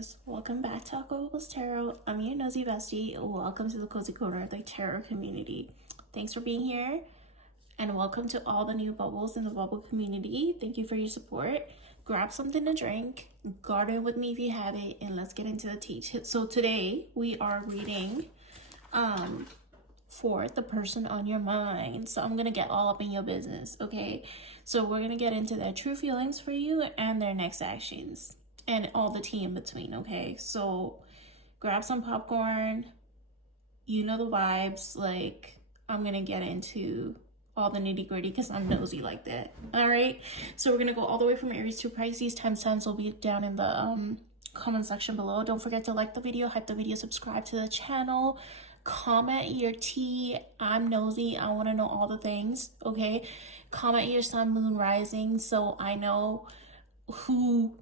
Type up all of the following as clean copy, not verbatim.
guys, welcome back to Aqua Bubbles Tarot. I'm your nosy bestie. Welcome to the cozy corner of the tarot community. Thanks for being here, and welcome to all the new bubbles in the bubble community. Thank you for your support. Grab something to drink, garden with me if you have it, and let's get into the tea. So today we are reading for the person on your mind. So I'm gonna get all up in your business, okay? So we're gonna get into their true feelings for you and their next actions and all the tea in between, okay? So grab some popcorn. You know the vibes. Like, I'm gonna get into all the nitty gritty because I'm nosy like that. All right, so we're gonna go all the way from Aries to Pisces. Timestamps will be down in the comment section below. Don't forget to like the video, hype the video, subscribe to the channel, comment your tea. I'm nosy, I want to know all the things, okay? Comment your sun, moon, rising, so I know who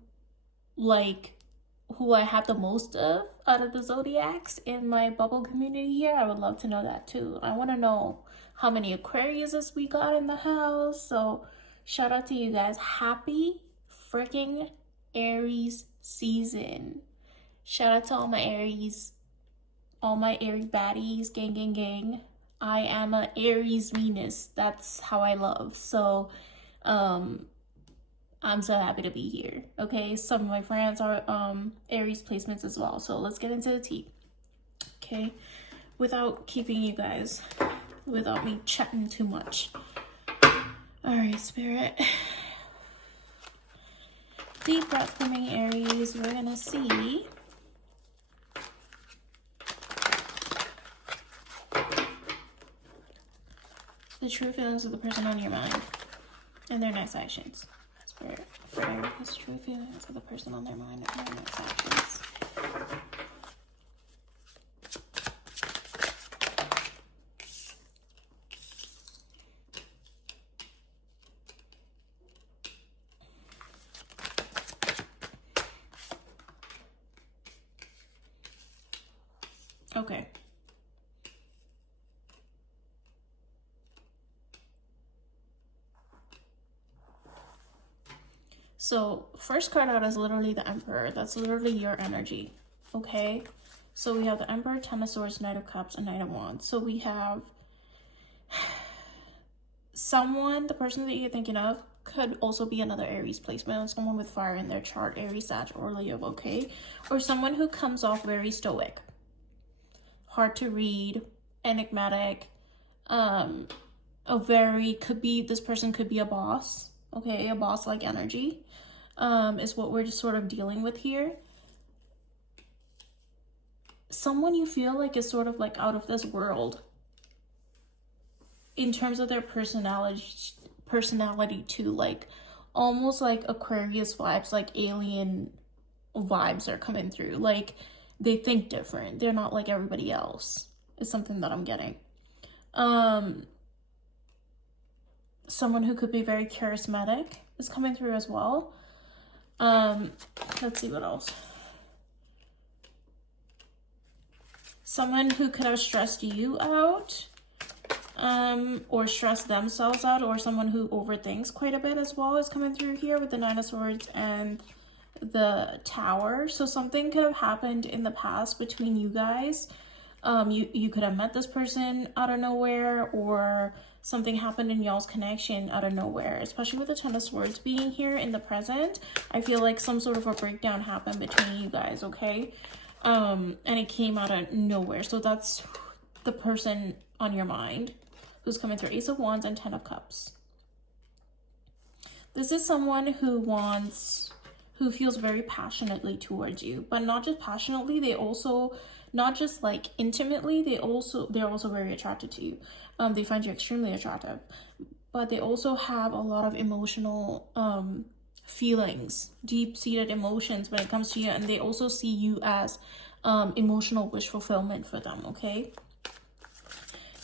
I have the most of out of the zodiacs in my bubble community here. I would love to know that too. I want to know how many Aquariuses we got in the house. So shout out to you guys. Happy freaking Aries season. Shout out to all my Aries baddies, gang. I am a Aries Venus. That's how I love. So I'm so happy to be here. Okay, some of my friends are Aries placements as well. So let's get into the tea. Okay, without keeping you guys, without me chatting too much. All right, Spirit. Deep breath for me, Aries. We're gonna see the true feelings of the person on your mind and their next actions. For Aries, true feelings of the person on their mind and their next actions. Okay. So first card out is literally the Emperor. That's literally your energy, okay? So we have the Emperor, Ten of Swords, Knight of Cups, and Knight of Wands. So we have someone, the person that you're thinking of could also be another Aries placement, someone with fire in their chart, Aries, Sag, or Leo, okay? Or someone who comes off very stoic, hard to read, enigmatic, this person could be a boss, okay? A boss-like energy. Is what we're just sort of dealing with here. Someone you feel like is sort of like out of this world in terms of their personality too, like almost like Aquarius vibes, like alien vibes are coming through. Like they think different. They're not like everybody else. Is something that I'm getting. Someone who could be very charismatic is coming through as well. Let's see what else. Someone who could have stressed you out, or stressed themselves out, or someone who overthinks quite a bit as well is coming through here with the Nine of Swords and the Tower. So something could have happened in the past between you guys. You could have met this person out of nowhere, or something happened in y'all's connection out of nowhere, especially with the Ten of Swords being here in the present. I feel like some sort of a breakdown happened between you guys, okay? And it came out of nowhere. So that's the person on your mind who's coming through. Ace of Wands and Ten of Cups. This is someone who feels very passionately towards you, but not just passionately, not just like intimately, they're also very attracted to you. They find you extremely attractive, but they also have a lot of emotional feelings, deep-seated emotions when it comes to you, and they also see you as emotional wish fulfillment for them, okay?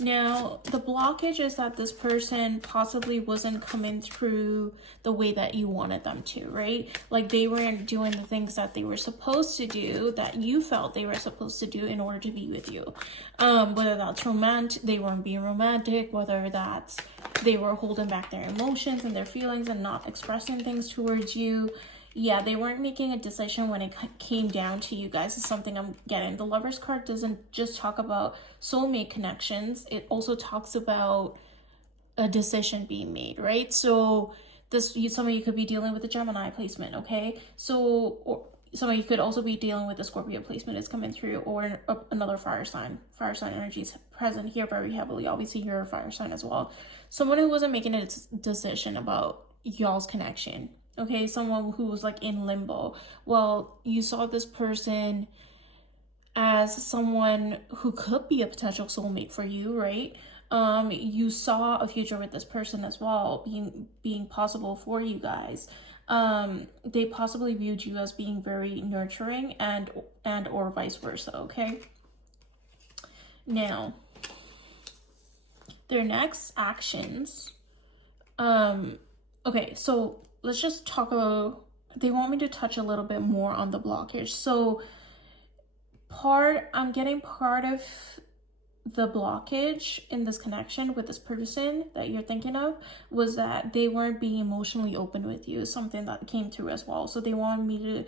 Now, the blockage is that this person possibly wasn't coming through the way that you wanted them to, right? Like they weren't doing the things that they were supposed to do, that you felt they were supposed to do in order to be with you. Whether that's romantic, they weren't being romantic, whether that's they were holding back their emotions and their feelings and not expressing things towards you. Yeah, they weren't making a decision when it came down to you guys, is something I'm getting. The Lover's card doesn't just talk about soulmate connections, it also talks about a decision being made, right? So some of you could be dealing with a Gemini placement, okay? So, or some of you could also be dealing with the Scorpio placement is coming through, or another fire sign. Fire sign energy is present here very heavily. Obviously, you're a fire sign as well. Someone who wasn't making a decision about y'all's connection, okay? Someone who was like in limbo. Well, you saw this person as someone who could be a potential soulmate for you, right? You saw a future with this person as well, being possible for you guys. They possibly viewed you as being very nurturing, and or vice versa, okay? Now, their next actions, okay, so let's just talk about, they want me to touch a little bit more on the blockage. So I'm getting part of the blockage in this connection with this person that you're thinking of was that they weren't being emotionally open with you, something that came through as well. So they wanted me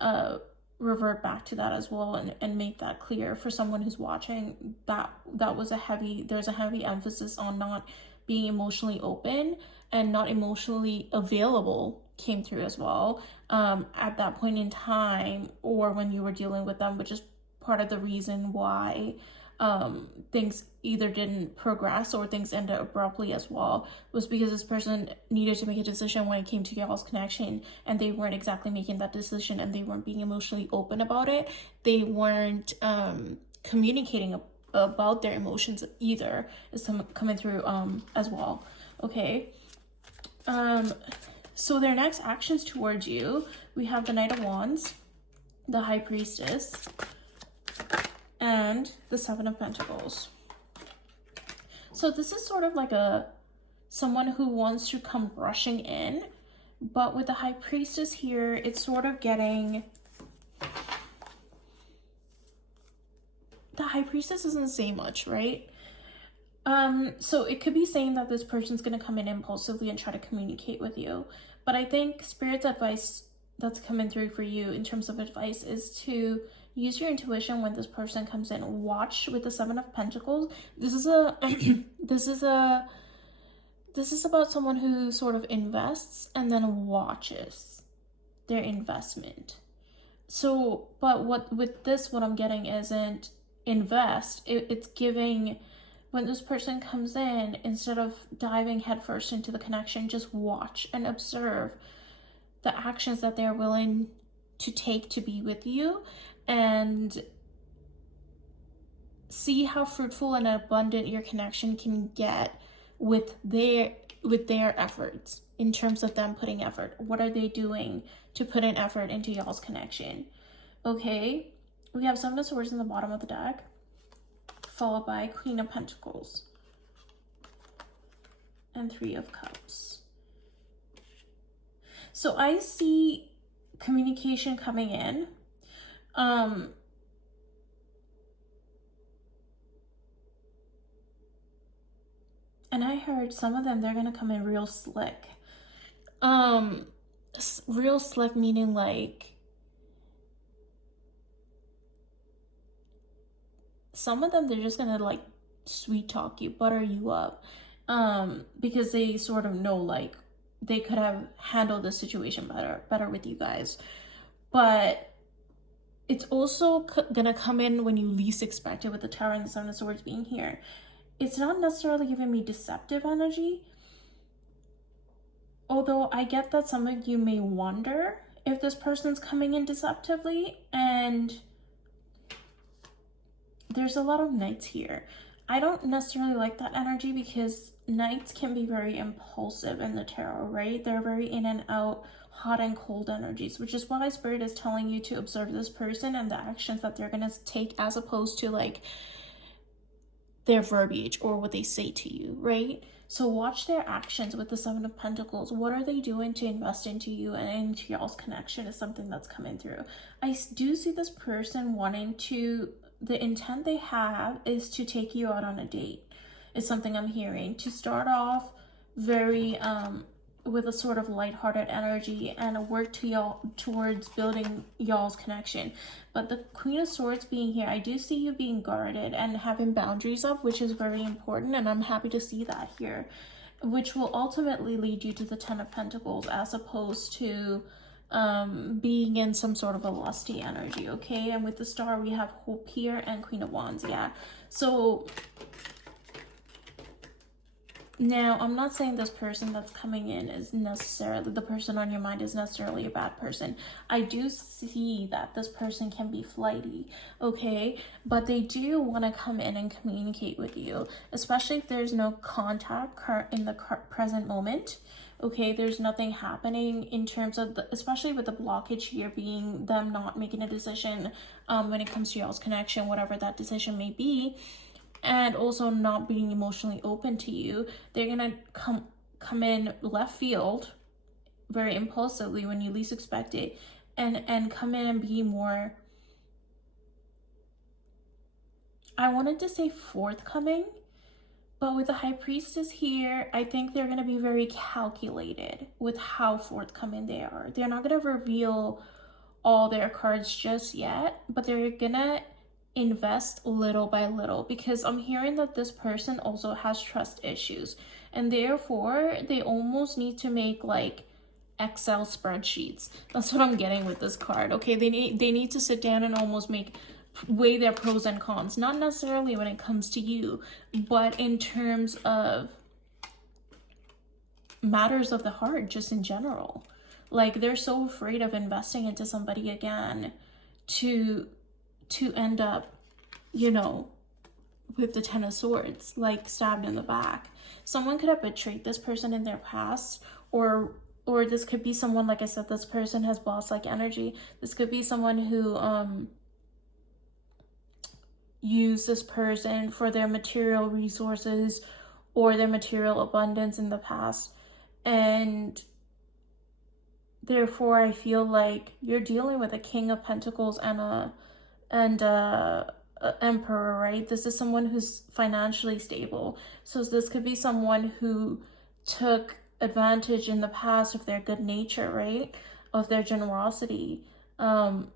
to revert back to that as well, and make that clear for someone who's watching, that was there's a heavy emphasis on not being emotionally open and not emotionally available came through as well at that point in time, or when you were dealing with them, which is part of the reason why things either didn't progress or things ended abruptly as well, was because this person needed to make a decision when it came to y'all's connection, and they weren't exactly making that decision, and they weren't being emotionally open about it. They weren't communicating about their emotions either, is coming through as well, okay? So their next actions towards you, we have the Knight of Wands, the High Priestess, and the Seven of Pentacles. So this is sort of like someone who wants to come rushing in, but with the High Priestess here, it's sort of getting, the High Priestess doesn't say much, right? So it could be saying that this person's going to come in impulsively and try to communicate with you. But I think Spirit's advice that's coming through for you in terms of advice is to use your intuition when this person comes in. Watch with the Seven of Pentacles. This is about someone who sort of invests and then watches their investment. So, but what I'm getting isn't invest. It's giving, when this person comes in, instead of diving headfirst into the connection, just watch and observe the actions that they're willing to take to be with you, and see how fruitful and abundant your connection can get with their efforts, in terms of them putting effort. What are they doing to put in effort into y'all's connection? Okay, we have Seven of Swords in the bottom of the deck, followed by Queen of Pentacles and Three of Cups. So I see communication coming in. And I heard some of them, they're gonna come in real slick. Real slick meaning like, some of them, they're just gonna like sweet talk you, butter you up, because they sort of know like they could have handled the situation better with you guys. But it's also gonna come in when you least expect it, with the Tower and the Seven of Swords being here. It's not necessarily giving me deceptive energy, although I get that some of you may wonder if this person's coming in deceptively, and there's a lot of Knights here. I don't necessarily like that energy, because Knights can be very impulsive in the tarot, right? They're very in and out, hot and cold energies, which is why Spirit is telling you to observe this person and the actions that they're going to take, as opposed to like their verbiage or what they say to you, right? So watch their actions with the Seven of Pentacles. What are they doing to invest into you and into y'all's connection is something that's coming through. I do see this person wanting to, the intent they have is to take you out on a date, is something I'm hearing. To start off very with a sort of lighthearted energy and work towards building y'all's connection. But the Queen of Swords being here, I do see you being guarded and having boundaries up, which is very important, and I'm happy to see that here, which will ultimately lead you to the Ten of Pentacles as opposed to being in some sort of a lusty energy, okay? And with the Star, we have Hope here and Queen of Wands, yeah. So now, I'm not saying this person that's coming in is necessarily, the person on your mind is necessarily a bad person. I do see that this person can be flighty, okay? But they do want to come in and communicate with you, especially if there's no contact in the present moment, okay? There's nothing happening in terms of, especially with the blockage here being them not making a decision when it comes to y'all's connection, whatever that decision may be. And also not being emotionally open to you. They're gonna come in left field very impulsively when you least expect it, and come in and be more, I wanted to say forthcoming, but with the High Priestess here, I think they're gonna be very calculated with how forthcoming they are. They're not gonna reveal all their cards just yet, but they're gonna invest little by little, because I'm hearing that this person also has trust issues, and therefore they almost need to make like Excel spreadsheets. That's what I'm getting with this card, okay? They need to sit down and almost weigh their pros and cons, not necessarily when it comes to you, but in terms of matters of the heart, just in general. Like, they're so afraid of investing into somebody again to end up, you know, with the Ten of Swords, like stabbed in the back. Someone could have betrayed this person in their past, or this could be someone, like I said, this person has boss-like energy. This could be someone who used this person for their material resources or their material abundance in the past, and therefore I feel like you're dealing with a King of Pentacles and a Emperor, right? This is someone who's financially stable. So this could be someone who took advantage in the past of their good nature, right? Of their generosity.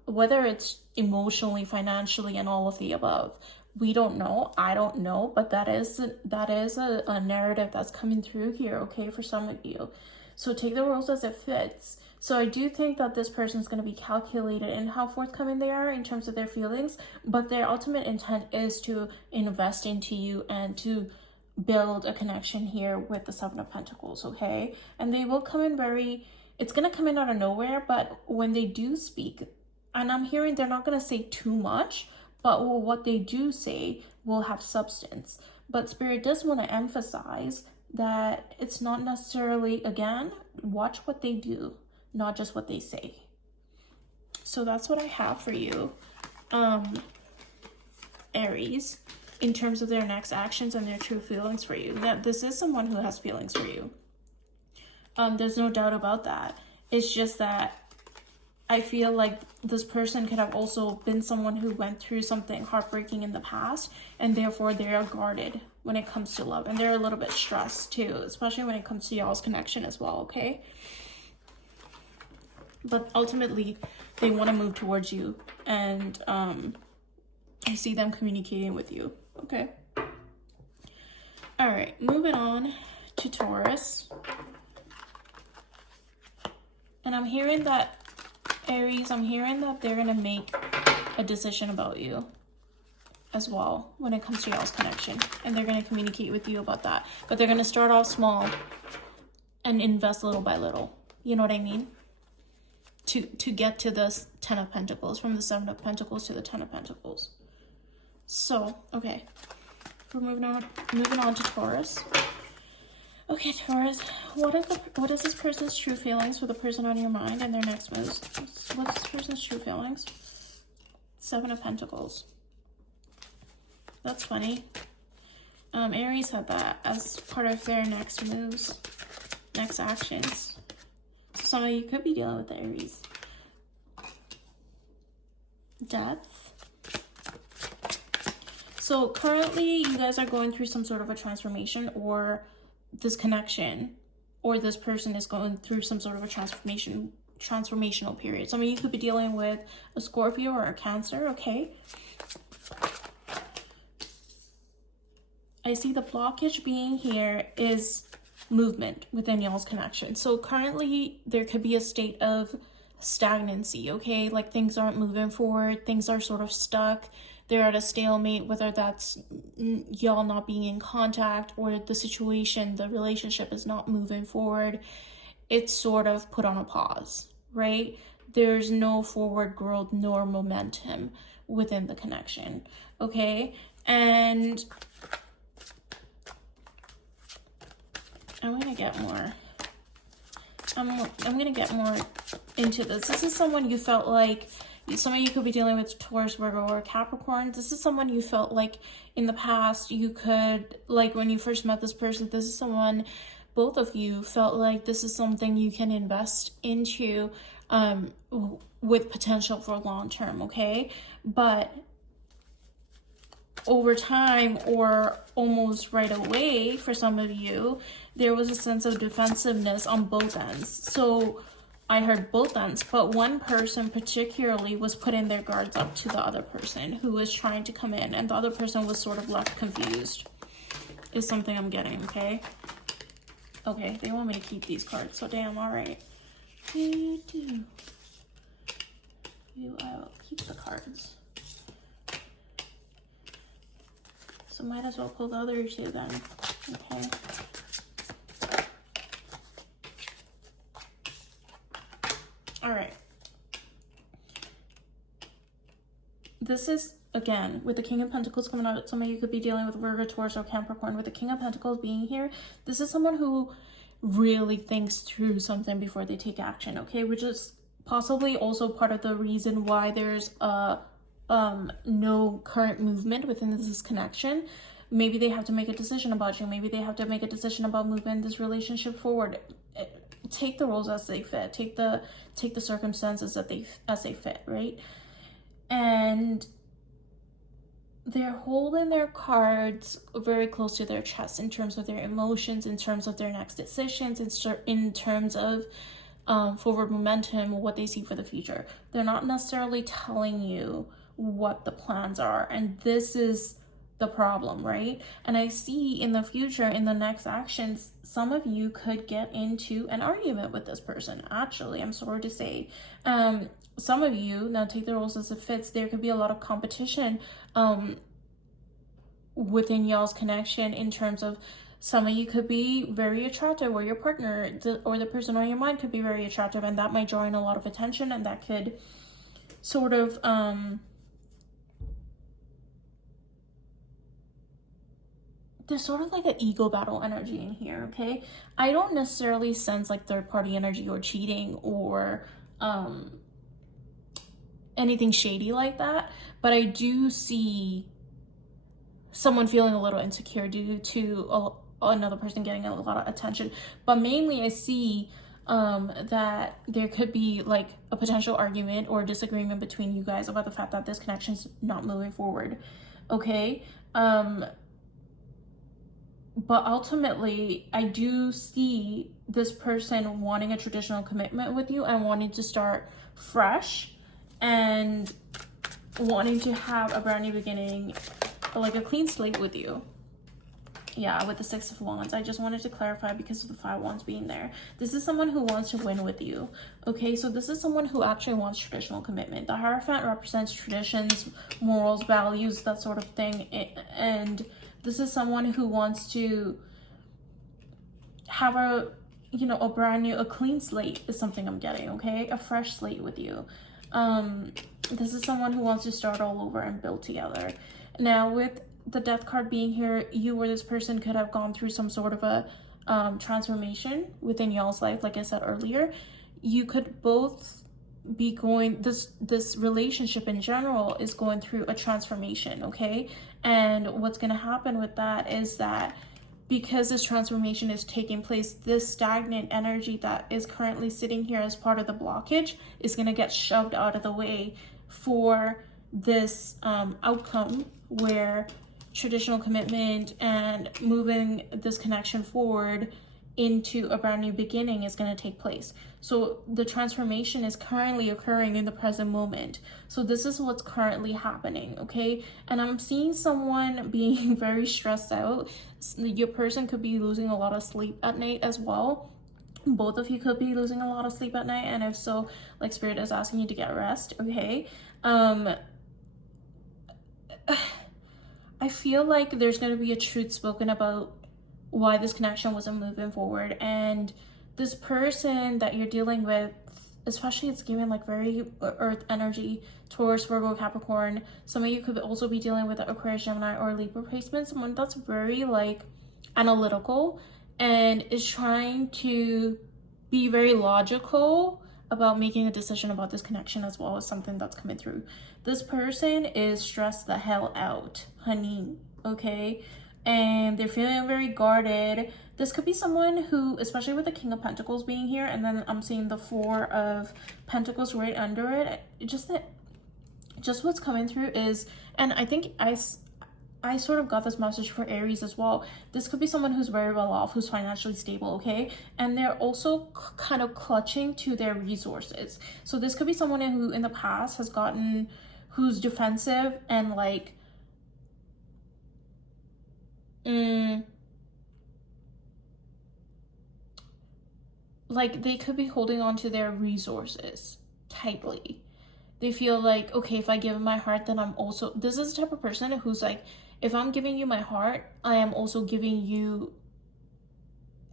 Whether it's emotionally, financially, and all of the above. We don't know. I don't know. But that is a narrative that's coming through here, okay, for some of you. So take the rules as it fits. So I do think that this person is going to be calculated in how forthcoming they are in terms of their feelings, but their ultimate intent is to invest into you and to build a connection here with the Seven of Pentacles, okay? And they will come in it's going to come in out of nowhere, but when they do speak, and I'm hearing they're not going to say too much, but what they do say will have substance. But Spirit does want to emphasize that it's not necessarily, again, watch what they do, not just what they say. So that's what I have for you, Aries, in terms of their next actions and their true feelings for you. That this is someone who has feelings for you. There's no doubt about that. It's just that I feel like this person could have also been someone who went through something heartbreaking in the past, and therefore they are guarded when it comes to love, and they're a little bit stressed too, especially when it comes to y'all's connection as well, okay? But ultimately, they want to move towards you, and I see them communicating with you, okay? All right, moving on to Taurus. And I'm hearing that, Aries, I'm hearing that they're going to make a decision about you as well when it comes to y'all's connection. And they're going to communicate with you about that. But they're going to start off small and invest little by little. You know what I mean? To get to this Ten of Pentacles, from the Seven of Pentacles to the Ten of Pentacles. So, okay. We're moving on to Taurus. Okay, Taurus, what is this person's true feelings for the person on your mind and their next moves? What's this person's true feelings? Seven of Pentacles. That's funny. Aries had that as part of their next moves, next actions. So some of you could be dealing with the Aries. Death. So currently you guys are going through some sort of a transformation or this connection or this person is going through some sort of a transformational period. Some of you could be dealing with a Scorpio or a Cancer, okay? I see the blockage being here is movement within y'all's connection. So currently there could be a state of stagnancy, okay? Like things aren't moving forward, things are sort of stuck. They're at a stalemate, whether that's y'all not being in contact or the situation, the relationship is not moving forward. It's sort of put on a pause, right? There's no forward growth nor momentum within the connection, okay? And I'm gonna get more. I'm gonna get more into this. This is someone you felt like, some of you could be dealing with Taurus, Virgo, or Capricorn. This is someone you felt like in the past you could, like when you first met this person, this is someone, both of you felt like this is something you can invest into with potential for long term, okay? But over time, or almost right away for some of you, there was a sense of defensiveness on both ends. So I heard both ends, but one person particularly was putting their guards up to the other person who was trying to come in, and the other person was sort of left confused, is something I'm getting, okay? Okay, they want me to keep these cards, so damn, alright. I'll keep the cards. So might as well pull the other two then, okay? All right. This is, again, with the King of Pentacles coming out, some of you could be dealing with Virgo, Taurus, or Capricorn. With the King of Pentacles being here, this is someone who really thinks through something before they take action, okay? Which is possibly also part of the reason why there's no current movement within this connection. Maybe they have to make a decision about you. Maybe they have to make a decision about moving this relationship forward. Take the roles as they fit. Take the circumstances as they fit, right? And they're holding their cards very close to their chest in terms of their emotions, in terms of their next decisions, in terms of forward momentum, what they see for the future. They're not necessarily telling you what the plans are, and this is the problem, right? And I see in the future, in the next actions, some of you could get into an argument with this person. Actually, I'm sorry to say, some of you, now take the roles as it fits, there could be a lot of competition within y'all's connection, in terms of some of you could be very attractive, or your partner or the person on your mind could be very attractive, and that might draw in a lot of attention, and that could sort of there's sort of like an ego battle energy in here, okay? I don't necessarily sense like third party energy or cheating or anything shady like that, but I do see someone feeling a little insecure due to another person getting a lot of attention. But mainly I see that there could be like a potential argument or disagreement between you guys about the fact that this connection's not moving forward, okay? But ultimately, I do see this person wanting a traditional commitment with you and wanting to start fresh and wanting to have a brand new beginning, like a clean slate with you. Yeah, with the Six of Wands. I just wanted to clarify because of the Five of Wands being there. This is someone who wants to win with you. Okay, so this is someone who actually wants traditional commitment. The Hierophant represents traditions, morals, values, that sort of thing. And this is someone who wants to have a brand new, a clean slate is something I'm getting, okay? A fresh slate with you. This is someone who wants to start all over and build together. Now, with the Death card being here, you or this person could have gone through some sort of a transformation within y'all's life. Like I said earlier, you could both be going, this relationship in general is going through a transformation, okay? And what's going to happen with that is that because this transformation is taking place, this stagnant energy that is currently sitting here as part of the blockage is going to get shoved out of the way for this outcome where traditional commitment and moving this connection forward into a brand new beginning is going to take place. So the transformation is currently occurring in the present moment. So this is what's currently happening, okay? And I'm seeing someone being very stressed out. Your person could be losing a lot of sleep at night as well. Both of you could be losing a lot of sleep at night, and if so, like, spirit is asking you to get rest, okay? I feel like there's going to be a truth spoken about why this connection wasn't moving forward, and this person that you're dealing with, especially, it's giving like very earth energy, Taurus, Virgo, Capricorn. Some of you could also be dealing with Aquarius, Gemini, or Libra placement, someone that's very like analytical and is trying to be very logical about making a decision about this connection, as well as something that's coming through. This person is stressed the hell out, honey, okay? And they're feeling very guarded. This could be someone who, especially with the King of Pentacles being here, and then I'm seeing the Four of Pentacles right under it, just what's coming through is, and I think I sort of got this message for Aries as well. This could be someone who's very well off, who's financially stable, okay? And they're also kind of clutching to their resources. So this could be someone who in the past has gotten, who's defensive and like, like they could be holding on to their resources tightly. They feel like, okay, if I give my heart, then I'm also, this is the type of person who's like, if I'm giving you my heart, I am also giving you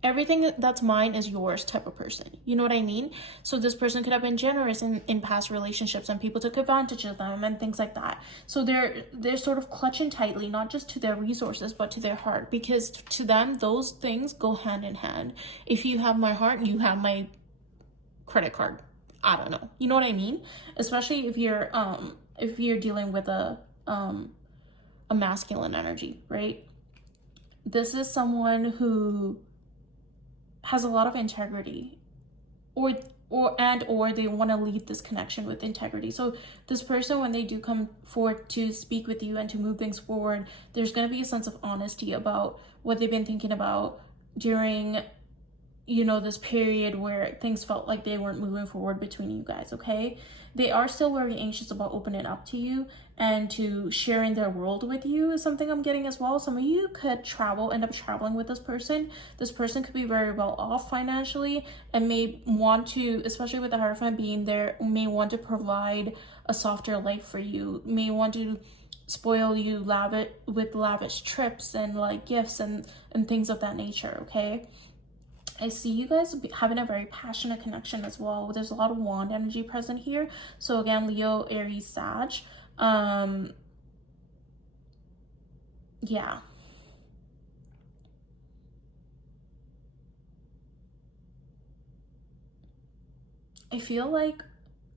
everything that's mine is yours type of person. You know what I mean? So this person could have been generous in past relationships and people took advantage of them and things like that. So they're sort of clutching tightly, not just to their resources, but to their heart, because to them, those things go hand in hand. If you have my heart, you have my credit card. I don't know. You know what I mean? Especially if you're dealing with a masculine energy, right? This is someone who has a lot of integrity, or they want to lead this connection with integrity. So this person, when they do come forward to speak with you and to move things forward, there's going to be a sense of honesty about what they've been thinking about during, you know, this period where things felt like they weren't moving forward between you guys, okay? They are still very anxious about opening up to you and to sharing their world with you is something I'm getting as well. Some of you could end up traveling with this person. This person could be very well off financially and may want to, especially with the Hierophant being there, may want to provide a softer life for you, may want to spoil you with lavish trips and like gifts and things of that nature, okay? I see you guys having a very passionate connection as well. There's a lot of wand energy present here. So again, Leo, Aries, Sag. Yeah. I feel like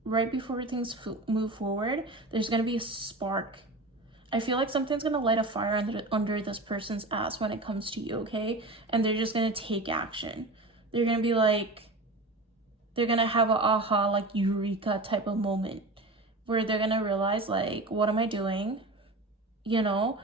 right before things move forward, there's going to be a spark. I feel like something's going to light a fire under this person's ass when it comes to you, okay? And they're just going to take action. They're going to be like, they're going to have a aha, like eureka type of moment where they're going to realize like, what am I doing? You know,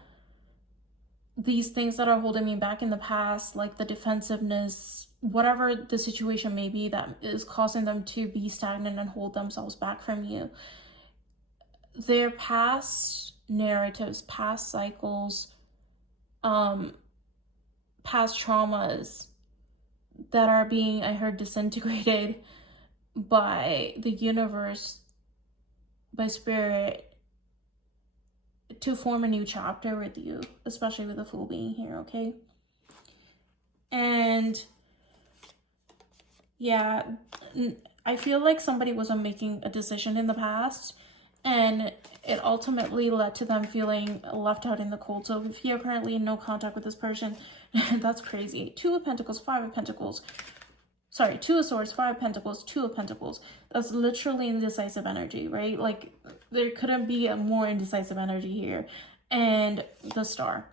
these things that are holding me back in the past, like the defensiveness, whatever the situation may be that is causing them to be stagnant and hold themselves back from you. Their past narratives, past cycles, past traumas that are being, I heard, disintegrated by the universe, by spirit, to form a new chapter with you, especially with the Fool being here, okay? And yeah, I feel like somebody wasn't making a decision in the past, and it ultimately led to them feeling left out in the cold. So if you're currently in no contact with this person, that's crazy. Two of Pentacles, Five of Pentacles. Sorry, Two of Swords, Five of Pentacles, Two of Pentacles. That's literally indecisive energy, right? Like, there couldn't be a more indecisive energy here. And the Star.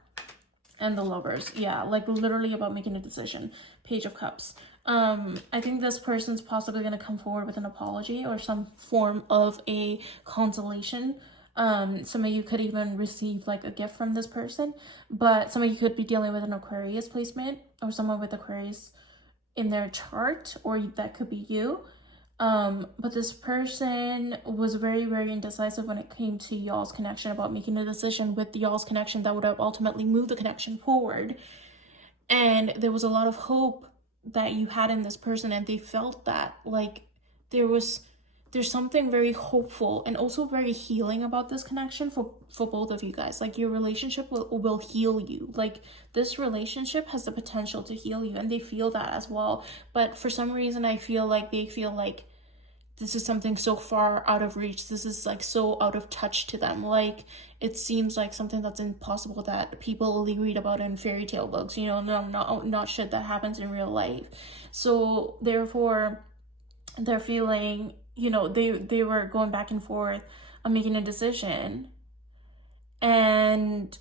And the Lovers. Yeah, like literally about making a decision. Page of Cups. I think this person's possibly going to come forward with an apology or some form of a consolation. Some of you could even receive like a gift from this person, but some of you could be dealing with an Aquarius placement or someone with Aquarius in their chart, or that could be you. But this person was very, very indecisive when it came to y'all's connection, about making a decision with y'all's connection that would have ultimately moved the connection forward. And there was a lot of hope that you had in this person, and they felt that, like, there's something very hopeful and also very healing about this connection for both of you guys. Like, your relationship will heal you. Like, this relationship has the potential to heal you, and they feel that as well. But for some reason, I feel like they feel like this is something so far out of reach. This is like so out of touch to them. Like, it seems like something that's impossible, that people only read about in fairy tale books, you know, not shit that happens in real life. So therefore, they're feeling, you know, they were going back and forth on making a decision, and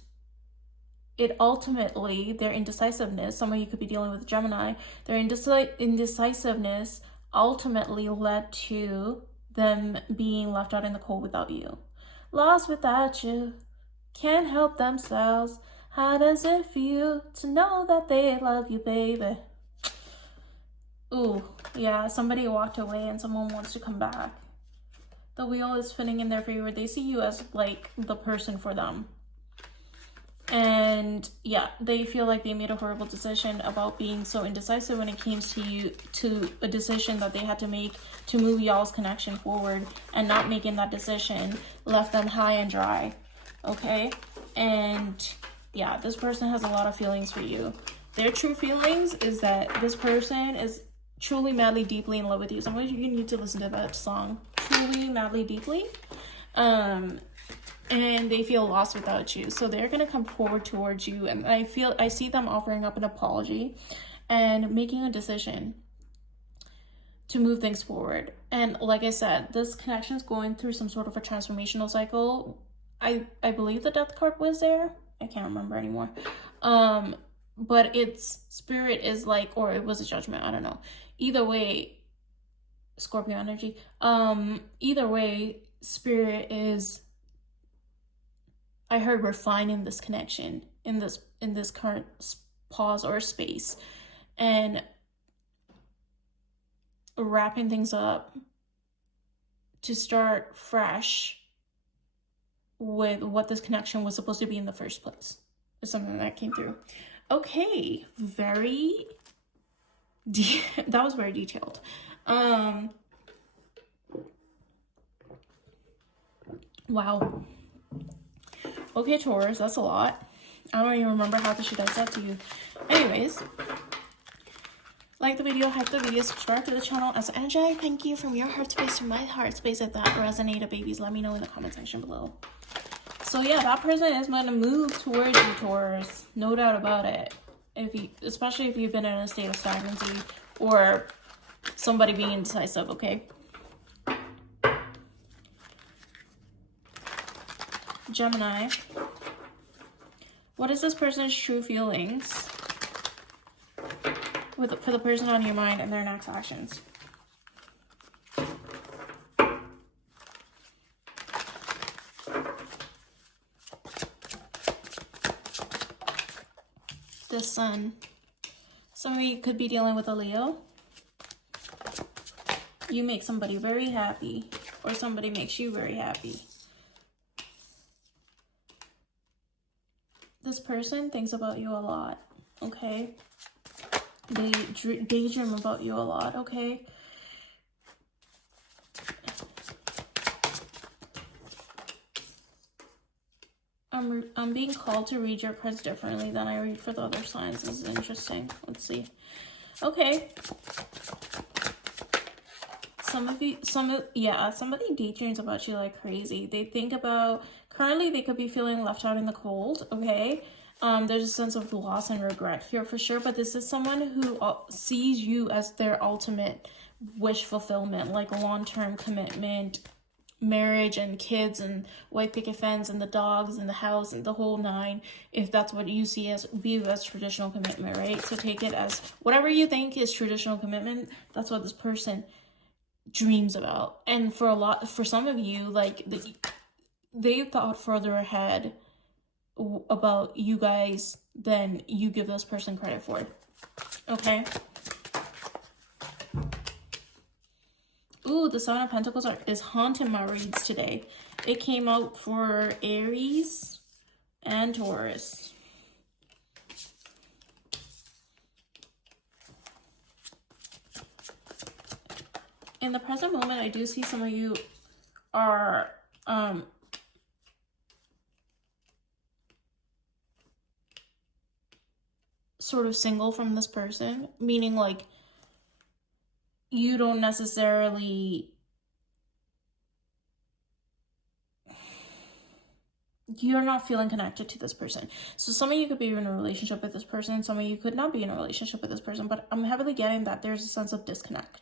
it ultimately, their indecisiveness, some of you could be dealing with Gemini, their indecisiveness ultimately led to them being left out in the cold without you. Lost without you, can't help themselves. How does it feel to know that they love you, baby? Ooh, yeah, somebody walked away and someone wants to come back. The wheel is spinning in their favor. They see you as like the person for them. And yeah, they feel like they made a horrible decision about being so indecisive when it came to a decision that they had to make to move y'all's connection forward, and not making that decision left them high and dry. Okay? And yeah, this person has a lot of feelings for you. Their true feelings is that this person is truly, madly, deeply in love with you. Some of you need to listen to that song, Truly, Madly, Deeply. And they feel lost without you. So they're gonna come forward towards you, and I see them offering up an apology and making a decision to move things forward. And like I said, this connection is going through some sort of a transformational cycle. I believe the Death card was there. I can't remember anymore. But its spirit is like, or it was a judgment, I don't know. Either way, Scorpio energy. Either way, spirit is, I heard, refining this connection in this current pause or space, and wrapping things up to start fresh with what this connection was supposed to be in the first place. It's something that came through. Okay, that was very detailed. Wow. Okay, Taurus, that's a lot. I don't even remember half the shit I said to you. Anyways, like the video, hype the video, subscribe to the channel. As energetic thank you from your heart space to my heart space. If that resonated, babies, let me know in the comment section below. So yeah, that person is going to move towards you, Taurus. No doubt about it. Especially if you've been in a state of stagnancy or somebody being indecisive, okay? Gemini, what is this person's true feelings for the person on your mind and their next actions? The Sun. Some of you could be dealing with a Leo. You make somebody very happy, or somebody makes you very happy. This person thinks about you a lot, okay? They daydream about you a lot, okay? I'm being called to read your cards differently than I read for the other signs. This is interesting. Let's see. Okay. Somebody daydreams about you like crazy. They think about, currently they could be feeling left out in the cold, okay? There's a sense of loss and regret here for sure, but this is someone who sees you as their ultimate wish fulfillment, like long-term commitment, marriage and kids and white picket fence and the dogs and the house and the whole nine, if that's what you see as traditional commitment, right? So take it as whatever you think is traditional commitment. That's what this person dreams about. And for some of you, like they've thought further ahead about you guys than you give this person credit for. Okay, Ooh, the Seven of Pentacles is haunting my reads today. It came out for Aries and Taurus. In the present moment, I do see some of you are sort of single from this person, meaning like you don't necessarily, you're not feeling connected to this person. So some of you could be in a relationship with this person, some of you could not be in a relationship with this person, but I'm heavily getting that there's a sense of disconnect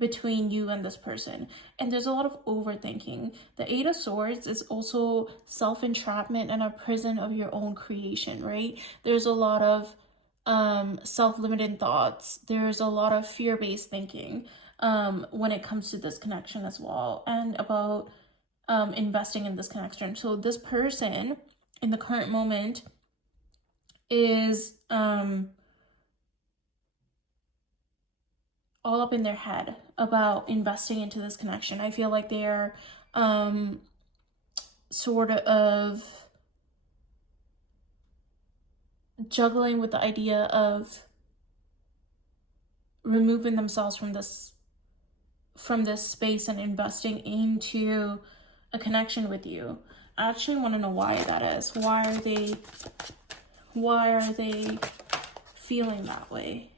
between you and this person, and there's a lot of overthinking. The Eight of Swords is also self-entrapment and a prison of your own creation, right? There's a lot of self-limiting thoughts. There's a lot of fear-based thinking when it comes to this connection as well, and about investing in this connection. So this person in the current moment is all up in their head about investing into this connection. I feel like they're sort of juggling with the idea of removing themselves from this space and investing into a connection with you. I actually want to know why that is. Why are they feeling that way?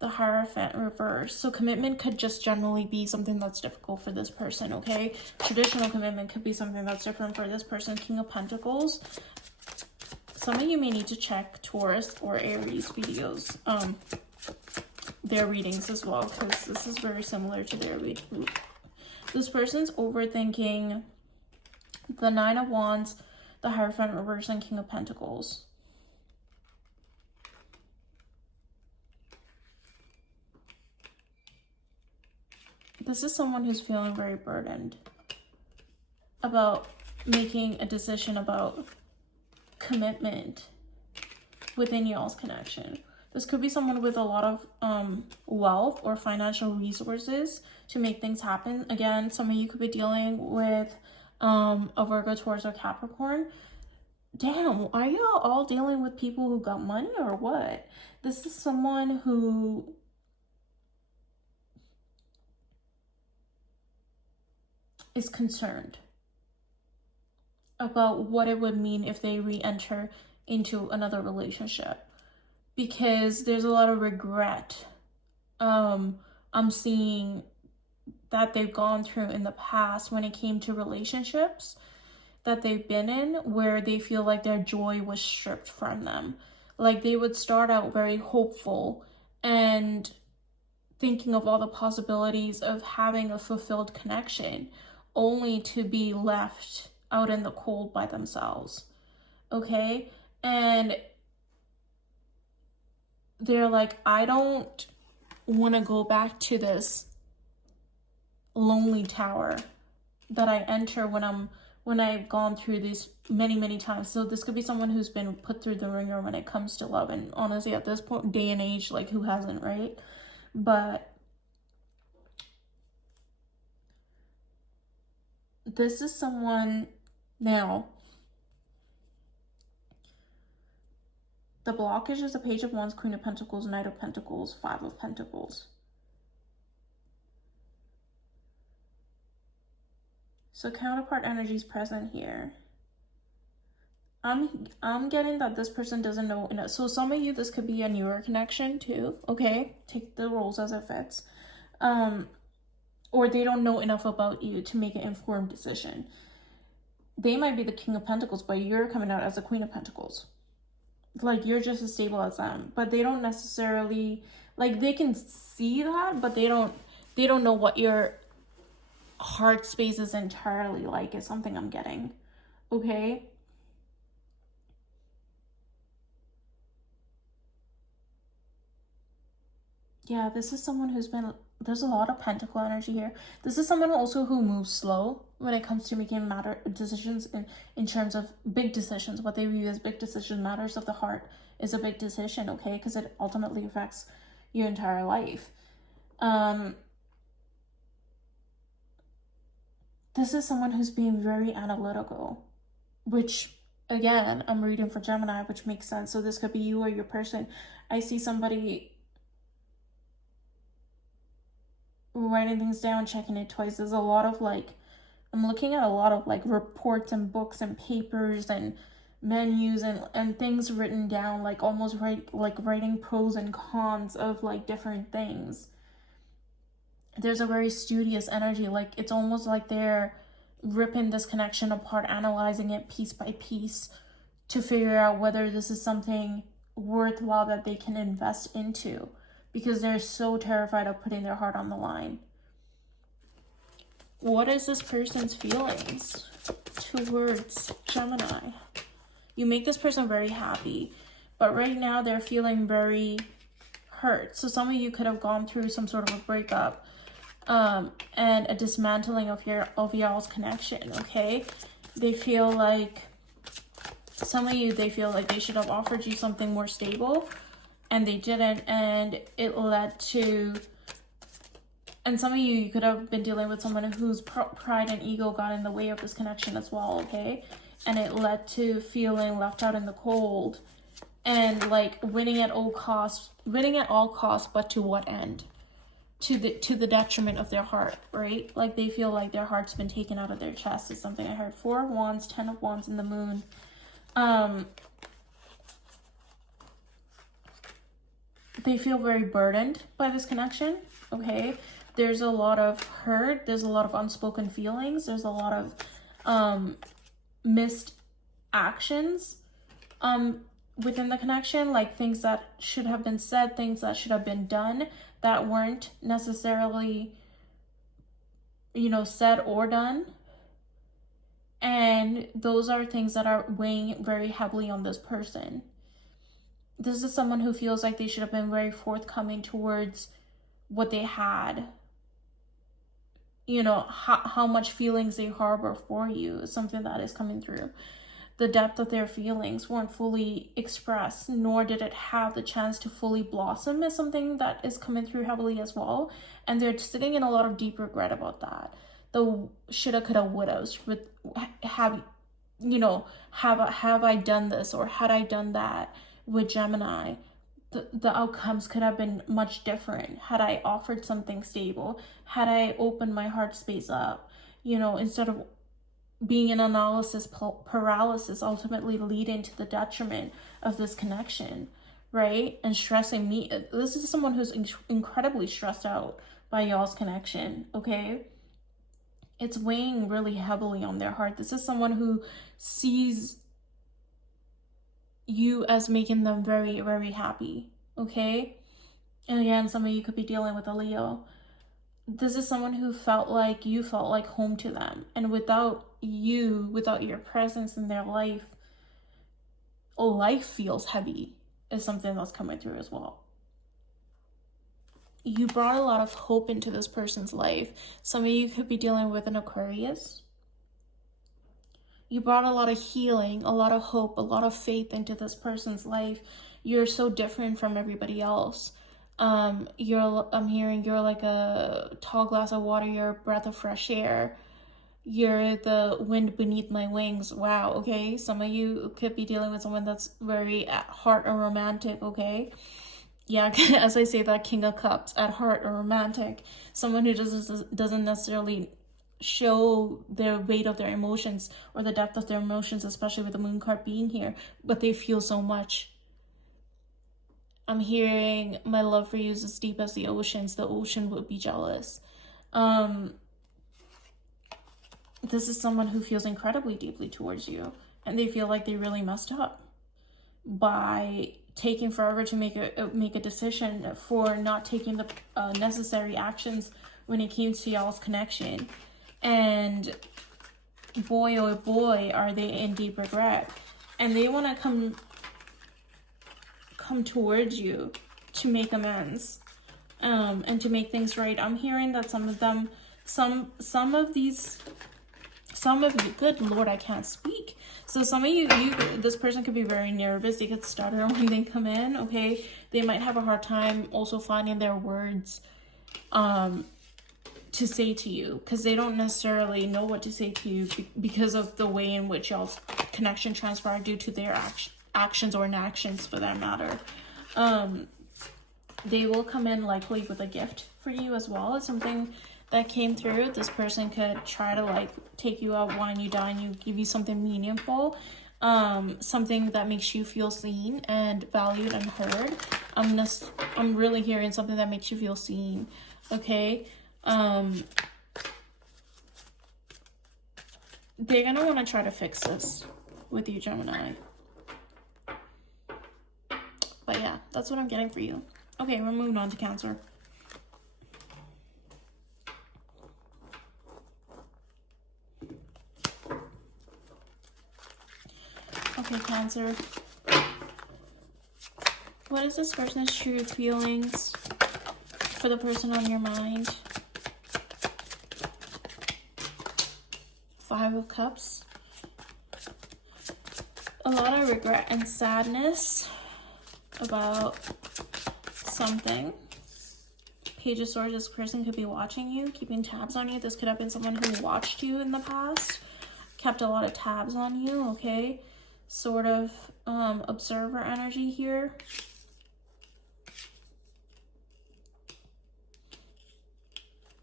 The Hierophant reverse. So commitment could just generally be something that's difficult for this person, okay? Traditional commitment could be something that's different for this person. King of Pentacles. Some of you may need to check Taurus or Aries videos, their readings as well, because this is very similar to their reading. This person's overthinking the Nine of Wands, the Hierophant reverse, and King of Pentacles. This is someone who's feeling very burdened about making a decision about commitment within y'all's connection. This could be someone with a lot of wealth or financial resources to make things happen. Again, some of you could be dealing with a Virgo, Taurus, or Capricorn. Damn, are y'all all dealing with people who got money or what? This is someone who is concerned about what it would mean if they re-enter into another relationship, because there's a lot of regret I'm seeing that they've gone through in the past when it came to relationships that they've been in, where they feel like their joy was stripped from them. Like they would start out very hopeful and thinking of all the possibilities of having a fulfilled connection, only to be left out in the cold by themselves, okay? And they're like, I don't want to go back to this lonely tower that I enter when I've gone through these many times. So this could be someone who's been put through the ringer when it comes to love, and honestly at this point, day and age, like who hasn't, right? But this is someone now. The blockage is the Page of Wands, Queen of Pentacles, Knight of Pentacles, Five of Pentacles. So counterpart energy is present here. I'm getting that this person doesn't know enough. So some of you, this could be a newer connection too, okay? Take the roles as it fits. Or they don't know enough about you to make an informed decision. They might be the King of Pentacles, but you're coming out as a Queen of Pentacles. Like you're just as stable as them, but they don't necessarily, like they can see that, but they don't know what your heart space is entirely like, is something I'm getting, okay? Yeah, this is someone who's been, there's a lot of pentacle energy here. This is someone also who moves slow when it comes to making decisions in terms of big decisions. What they view as big decision, matters of the heart, is a big decision, okay? Because it ultimately affects your entire life. This is someone who's being very analytical, which, again, I'm reading for Gemini, which makes sense. So this could be you or your person. I see somebody writing things down, checking it twice. There's a lot of like, I'm looking at a lot of like reports and books and papers and menus and things written down, like almost writing pros and cons of like different things. There's a very studious energy. Like it's almost like they're ripping this connection apart, analyzing it piece by piece to figure out whether this is something worthwhile that they can invest into, because they're so terrified of putting their heart on the line. What is this person's feelings towards Gemini? You make this person very happy, but right now they're feeling very hurt. So some of you could have gone through some sort of a breakup and a dismantling of y'all's connection, okay? They feel like, some of you, they feel like they should have offered you something more stable, and they didn't, and it led to, and some of you could have been dealing with someone whose pride and ego got in the way of this connection as well, okay? And it led to feeling left out in the cold, and like winning at all costs, but to what end? To the detriment of their heart, right? Like they feel like their heart's been taken out of their chest is something I heard. 4 of Wands, 10 of Wands, in the Moon. They feel very burdened by this connection, okay? There's a lot of hurt, there's a lot of unspoken feelings, there's a lot of missed actions within the connection, like things that should have been said, things that should have been done that weren't necessarily, said or done. And those are things that are weighing very heavily on this person. This is someone who feels like they should have been very forthcoming towards what they had. How much feelings they harbor for you is something that is coming through. The depth of their feelings weren't fully expressed, nor did it have the chance to fully blossom, is something that is coming through heavily as well. And they're sitting in a lot of deep regret about that. The shoulda, coulda, wouldas with have I done this, or had I done that with Gemini? The outcomes could have been much different had I offered something stable, had I opened my heart space up, instead of being in analysis paralysis, ultimately leading to the detriment of this connection, right? And stressing me. This is someone who's incredibly stressed out by y'all's connection, okay? It's weighing really heavily on their heart. This is someone who sees you as making them very, very happy, okay? And again, some of you could be dealing with a Leo. This is someone who felt like you felt like home to them. And without your presence in their life feels heavy, is something that's coming through as well. You brought a lot of hope into this person's life. Some of you could be dealing with an Aquarius. You brought a lot of healing, a lot of hope, a lot of faith into this person's life. You're so different from everybody else. I'm hearing you're like a tall glass of water, you're a breath of fresh air. You're the wind beneath my wings. Wow, okay? Some of you could be dealing with someone that's very at heart or romantic, okay? Yeah, as I say that, King of Cups, at heart or romantic. Someone who doesn't necessarily show their weight of their emotions or the depth of their emotions, especially with the Moon card being here, but they feel so much. I'm hearing my love for you is as deep as the oceans. The ocean would be jealous. This is someone who feels incredibly deeply towards you, and they feel like they really messed up by taking forever to make a decision, for not taking the necessary actions when it came to y'all's connection. And boy, oh boy, are they in deep regret. And they want to come towards you to make amends, and to make things right. I'm hearing that some of you, good Lord, I can't speak. So some of you, this person could be very nervous. They could stutter when they come in, okay? They might have a hard time also finding their words, to say to you, because they don't necessarily know what to say to you because of the way in which y'all's connection transpired due to their actions or inactions for that matter. They will come in likely with a gift for you as well. It's something that came through. This person could try to like take you out, wine you down, you, give you something meaningful, something that makes you feel seen and valued and heard. I'm really hearing something that makes you feel seen. Okay. They're gonna want to try to fix this with you, Gemini. But yeah, that's what I'm getting for you. Okay, we're moving on to Cancer. Okay, Cancer. What is this person's true feelings for the person on your mind? 5 of Cups. A lot of regret and sadness about something. Page of Swords, this person could be watching you, keeping tabs on you. This could have been someone who watched you in the past, kept a lot of tabs on you, okay? Sort of observer energy here.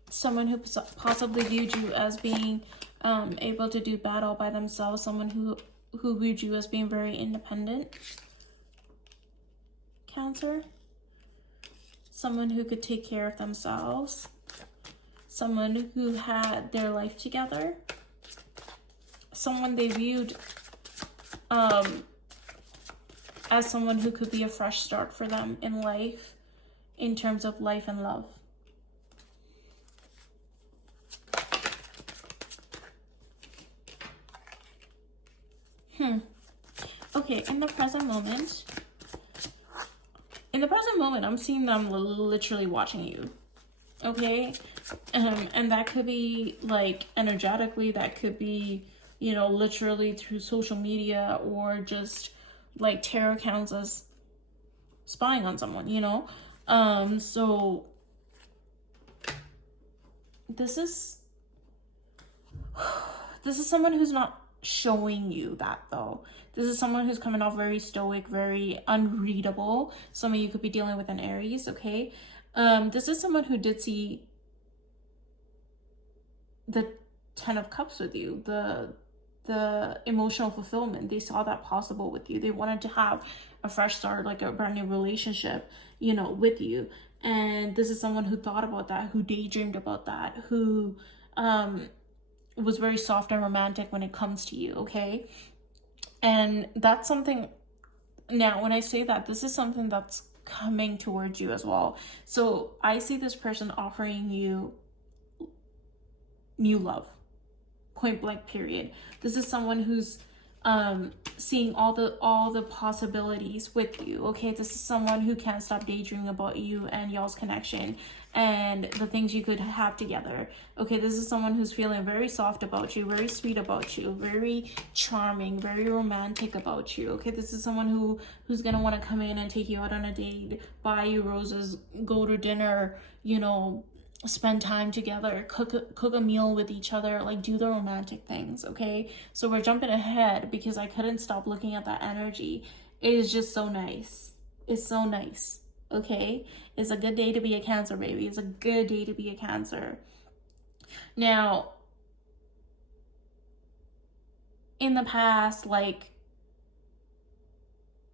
Someone who possibly viewed you as being able to do battle by themselves. Someone who viewed you as being very independent. Cancer. Someone who could take care of themselves. Someone who had their life together. Someone they viewed as someone who could be a fresh start for them in life, in terms of life and love. Okay, in the present moment, I'm seeing them literally watching you. Okay, and that could be like energetically, that could be, you know, literally through social media, or just like tarot accounts as spying on someone, you know. So this is someone who's not showing you that though. This is someone who's coming off very stoic, very unreadable. Some of you could be dealing with an Aries, okay? This is someone who did see the 10 of Cups with you, the emotional fulfillment. They saw that possible with you. They wanted to have a fresh start, like a brand new relationship, you know, with you. And this is someone who thought about that, who daydreamed about that, who was very soft and romantic when it comes to you, okay? And that's something, now when I say that, this is something that's coming towards you as well. So I see this person offering you new love, point blank, period. This is someone who's seeing all the possibilities with you, okay? This is someone who can't stop daydreaming about you and y'all's connection and the things you could have together, okay? This is someone who's feeling very soft about you, very sweet about you, very charming, very romantic about you, okay? This is someone who's gonna want to come in and take you out on a date, buy you roses, go to dinner, you know, spend time together, cook a meal with each other, like do the romantic things, okay? So we're jumping ahead because I couldn't stop looking at that energy. It is just so nice. It's so nice, okay? It's a good day to be a Cancer, baby. It's a good day to be a Cancer. Now, in the past, like,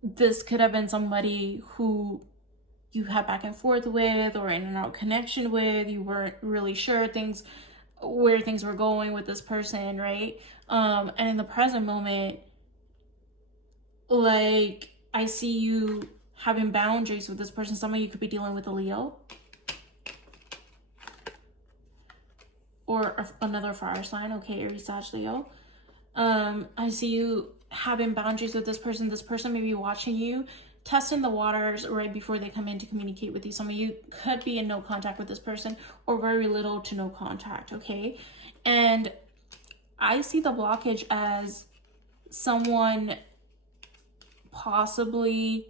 this could have been somebody who you had back and forth with, or in and out connection with. You weren't really sure where things were going with this person, right? And in the present moment, like, I see you having boundaries with this person. Some of you could be dealing with a Leo or another fire sign, okay? Aries, Sag, Leo. I see you having boundaries with this person. This person may be watching you, testing the waters right before they come in to communicate with you. Some of you could be in no contact with this person, or very little to no contact, okay? And I see the blockage as someone possibly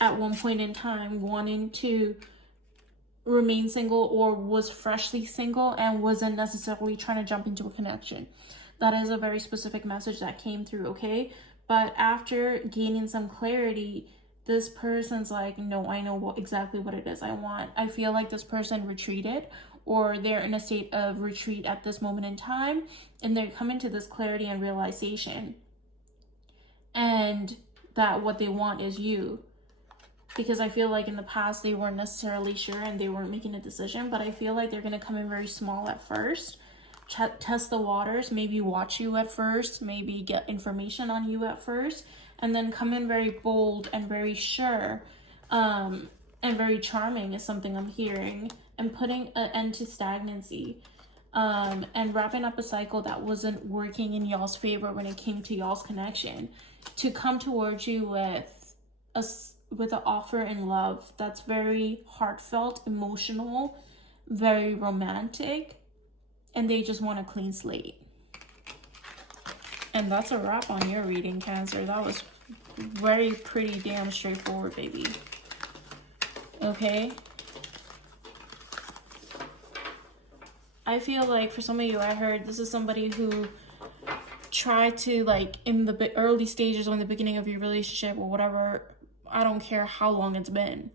at one point in time wanting to remained single or was freshly single and wasn't necessarily trying to jump into a connection. That is a very specific message that came through, okay? But after gaining some clarity, this person's like, no, I know exactly what it is I want. I feel like this person retreated, or they're in a state of retreat at this moment in time, and they're coming to this clarity and realization, and that what they want is you. Because I feel like in the past they weren't necessarily sure and they weren't making a decision, but I feel like they're going to come in very small at first, test the waters, maybe watch you at first, maybe get information on you at first, and then come in very bold and very sure, and very charming is something I'm hearing, and putting an end to stagnancy, and wrapping up a cycle that wasn't working in y'all's favor when it came to y'all's connection, to come towards you with an offer in love that's very heartfelt, emotional, very romantic, and they just want a clean slate. And that's a wrap on your reading, Cancer. That was very pretty damn straightforward, baby. Okay? I feel like for some of you, I heard this is somebody who tried to, like, in the early stages or in the beginning of your relationship or whatever, I don't care how long it's been,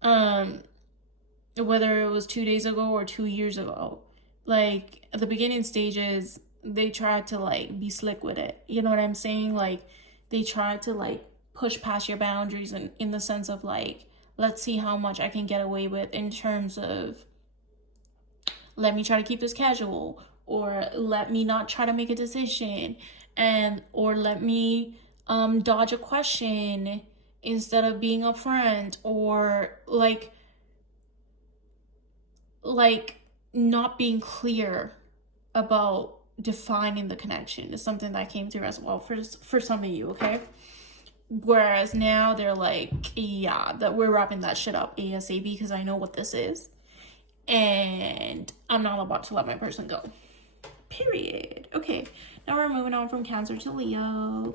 whether it was 2 days ago or 2 years ago, like at the beginning stages, they tried to like be slick with it. You know what I'm saying? Like they tried to like push past your boundaries, and in the sense of like, let's see how much I can get away with in terms of, let me try to keep this casual, or let me not try to make a decision, and or let me dodge a question instead of being upfront, or like not being clear about defining the connection is something that came through as well for some of you, okay? Whereas now they're like, yeah, that we're wrapping that shit up ASAP because I know what this is, and I'm not about to let my person go. Period. Okay, now we're moving on from Cancer to Leo.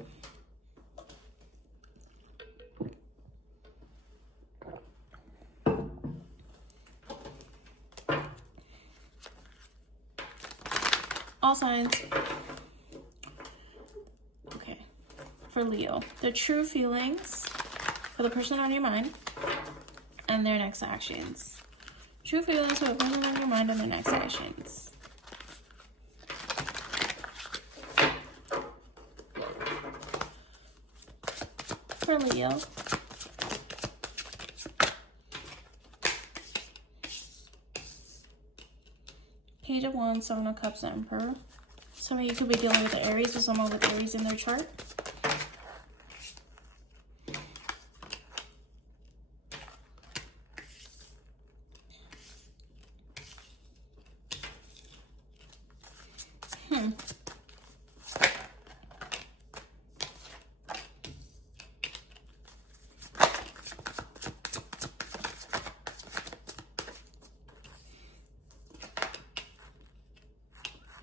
All signs. Okay. For Leo, the true feelings for the person on your mind and their next actions. True feelings for the person on your mind and their next actions. For Leo, Page of Wands, Seven of Cups, Emperor. Some of you could be dealing with the Aries or someone with Aries in their chart.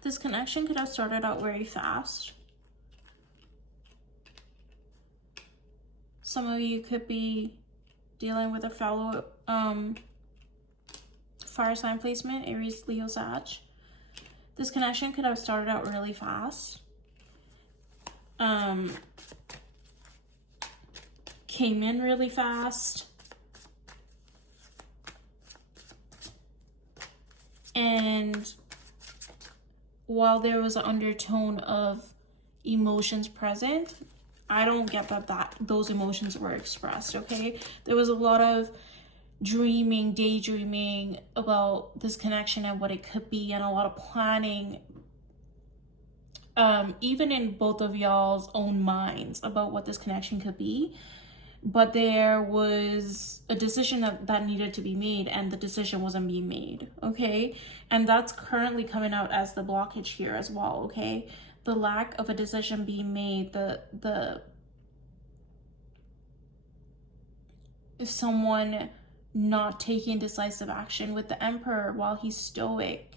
This connection could have started out very fast. Some of you could be dealing with a fellow fire sign placement, Aries, Leo, Sag. This connection could have started out really fast. Came in really fast. And while there was an undertone of emotions present, I don't get that those emotions were expressed, okay? There was a lot of dreaming, daydreaming about this connection and what it could be, and a lot of planning, even in both of y'all's own minds about what this connection could be. But there was a decision that needed to be made, and the decision wasn't being made, okay? And that's currently coming out as the blockage here as well, okay? The lack of a decision being made, if someone not taking decisive action. With the Emperor, while he's stoic,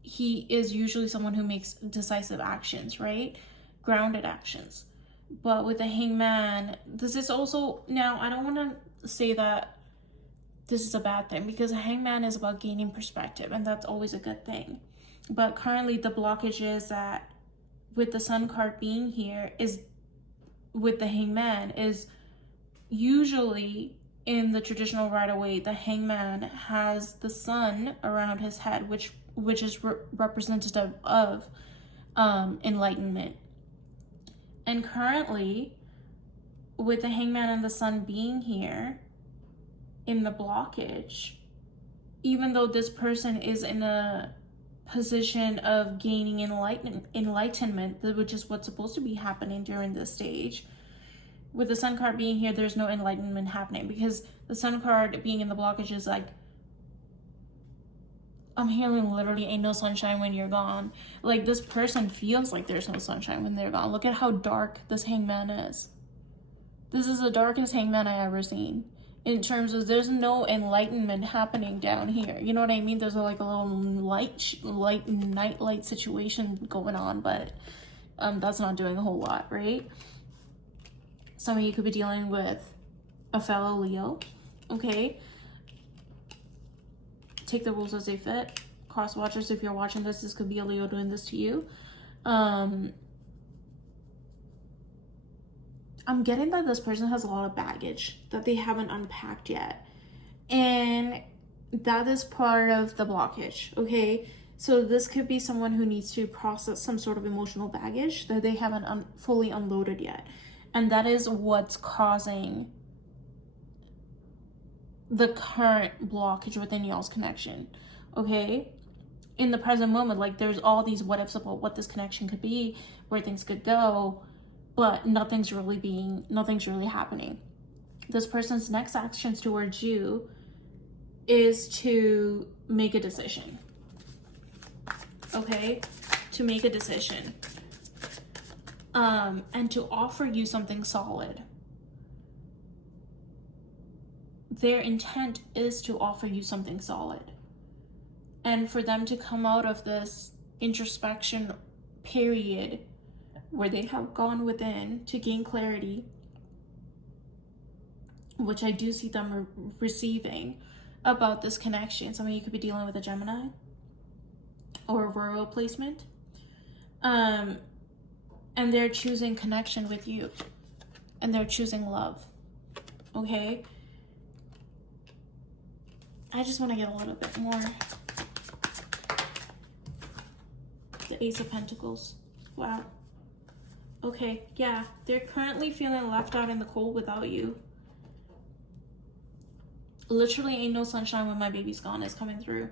he is usually someone who makes decisive actions, right? Grounded actions. But with the Hangman, this is also, now I don't want to say that this is a bad thing, because a hangman is about gaining perspective, and that's always a good thing. But currently the blockage is that with the sun card being here is with the hangman is usually in the traditional Rider-Waite, the hangman has the sun around his head, which is representative of enlightenment. And currently, with the hangman and the sun being here in the blockage, even though this person is in a position of gaining enlightenment, which is what's supposed to be happening during this stage, with the sun card being here, there's no enlightenment happening, because the sun card being in the blockage is like, I'm hearing literally ain't no sunshine when you're gone. Like, this person feels like there's no sunshine when they're gone. Look at how dark this hangman is. This is the darkest hangman I ever seen. In terms of, there's no enlightenment happening down here. You know what I mean? There's like a little night light situation going on, but that's not doing a whole lot, right? Some of you could be dealing with a fellow Leo, okay? Take the rules as they fit. Cross watchers, if you're watching this, this could be a Leo doing this to you. I'm getting that this person has a lot of baggage that they haven't unpacked yet. And that is part of the blockage, okay? So this could be someone who needs to process some sort of emotional baggage that they haven't fully unloaded yet. And that is what's causing the current blockage within y'all's connection, okay? In the present moment, like, there's all these what ifs about what this connection could be, where things could go, but nothing's really happening. This person's next actions towards you is to make a decision, okay? To make a decision. And to offer you something solid. Their intent is to offer you something solid. And for them to come out of this introspection period where they have gone within to gain clarity, which I do see them receiving about this connection. Some of you could be dealing with a Gemini or a Virgo placement. And they're choosing connection with you. And they're choosing love. Okay? I just want to get a little bit more. The Ace of Pentacles. Wow. Okay, yeah. They're currently feeling left out in the cold without you. Literally ain't no sunshine when my baby's gone is coming through.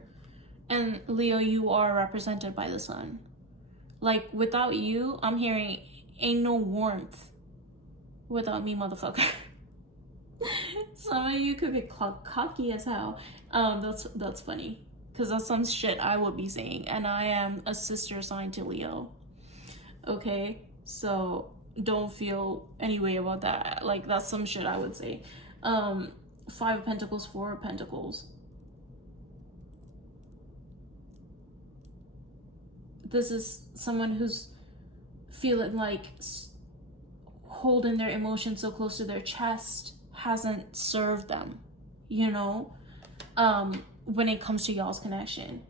And Leo, you are represented by the sun. Like, without you, I'm hearing ain't no warmth without me, motherfucker. Some of you could be cocky as hell. That's funny, because that's some shit I would be saying, and I am a sister sign to Leo. Okay, so don't feel any way about that. Like, that's some shit I would say. 5 of Pentacles, 4 of Pentacles. This is someone who's feeling like holding their emotions so close to their chest hasn't served them, you know, when it comes to y'all's connection.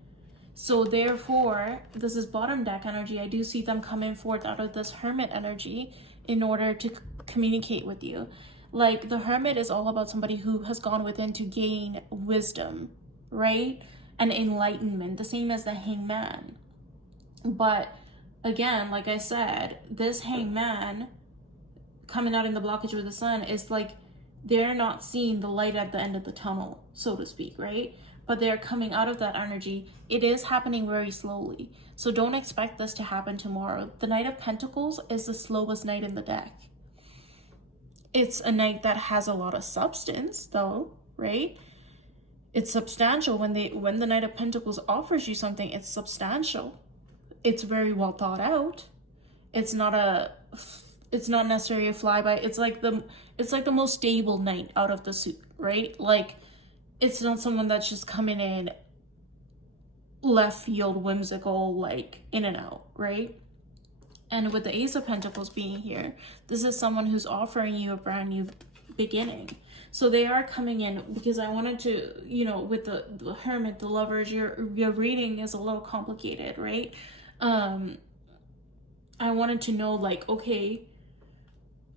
So therefore, this is bottom deck energy. I do see them coming forth out of this Hermit energy in order to communicate with you. Like, the Hermit is all about somebody who has gone within to gain wisdom, right? And enlightenment, the same as the Hangman. But again, like I said, this hangman coming out in the blockage with the sun is like they're not seeing the light at the end of the tunnel, so to speak, right? But they're coming out of that energy. It is happening very slowly. So don't expect this to happen tomorrow. The Knight of Pentacles is the slowest knight in the deck. It's a knight that has a lot of substance, though, right? It's substantial. When the Knight of Pentacles offers you something, it's substantial. It's very well thought out. It's not necessarily a flyby. It's like the most stable knight out of the suit, right? Like, it's not someone that's just coming in left field, whimsical, like in and out, right? And with the Ace of Pentacles being here, this is someone who's offering you a brand new beginning. So they are coming in, because I wanted to, you know, with the Hermit, the Lovers, your reading is a little complicated, right? I wanted to know, like, okay,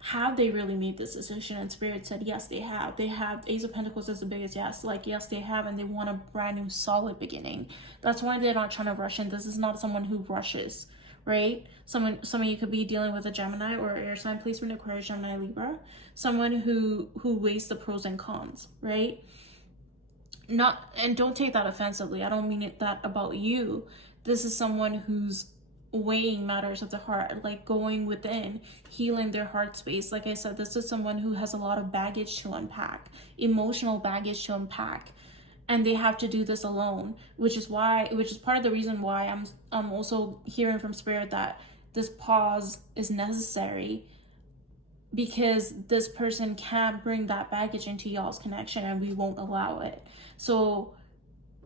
have they really made this decision? And Spirit said, yes, they have. They have. Ace of Pentacles is the biggest yes. Like, yes, they have, and they want a brand new solid beginning. That's why they're not trying to rush in. This is not someone who rushes, right? Some of you could be dealing with a Gemini or air sign placement, Aquarius, Gemini, Libra. Someone who weighs the pros and cons, right? Not, and don't take that offensively. I don't mean it that about you. This is someone who's weighing matters of the heart, like going within, healing their heart space. Like I said, this is someone who has a lot of baggage to unpack, emotional baggage to unpack, and they have to do this alone, which is part of the reason why I'm also hearing from Spirit that this pause is necessary, because this person can't bring that baggage into y'all's connection, and we won't allow it. So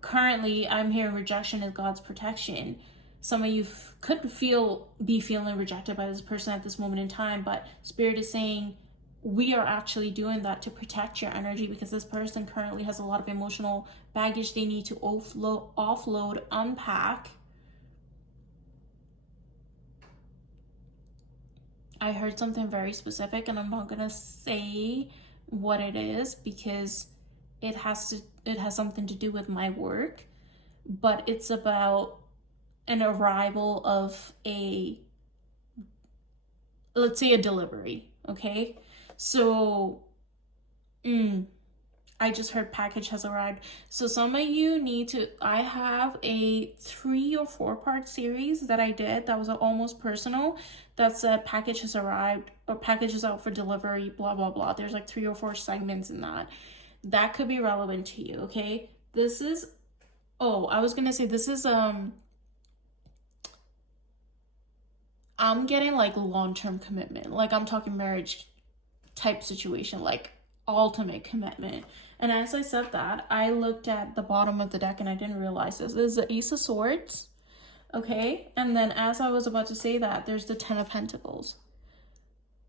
currently I'm hearing rejection is God's protection. Some of you could be feeling rejected by this person at this moment in time, but Spirit is saying we are actually doing that to protect your energy, because this person currently has a lot of emotional baggage they need to offload, unpack. I heard something very specific, and I'm not gonna say what it is because it has something to do with my work, but it's about an arrival of let's say a delivery, okay? So I just heard package has arrived. So some of you need to, I have a 3 or 4 part series that I did that was almost personal that said package has arrived or package is out for delivery, blah, blah, blah. There's like 3 or 4 segments in that. That could be relevant to you, okay? This is, I was gonna say this is, I'm getting like long-term commitment. Like I'm talking marriage type situation, like ultimate commitment. And as I said that, I looked at the bottom of the deck and I didn't realize this. This is the Ace of Swords, okay? And then as I was about to say that, there's the 10 of Pentacles,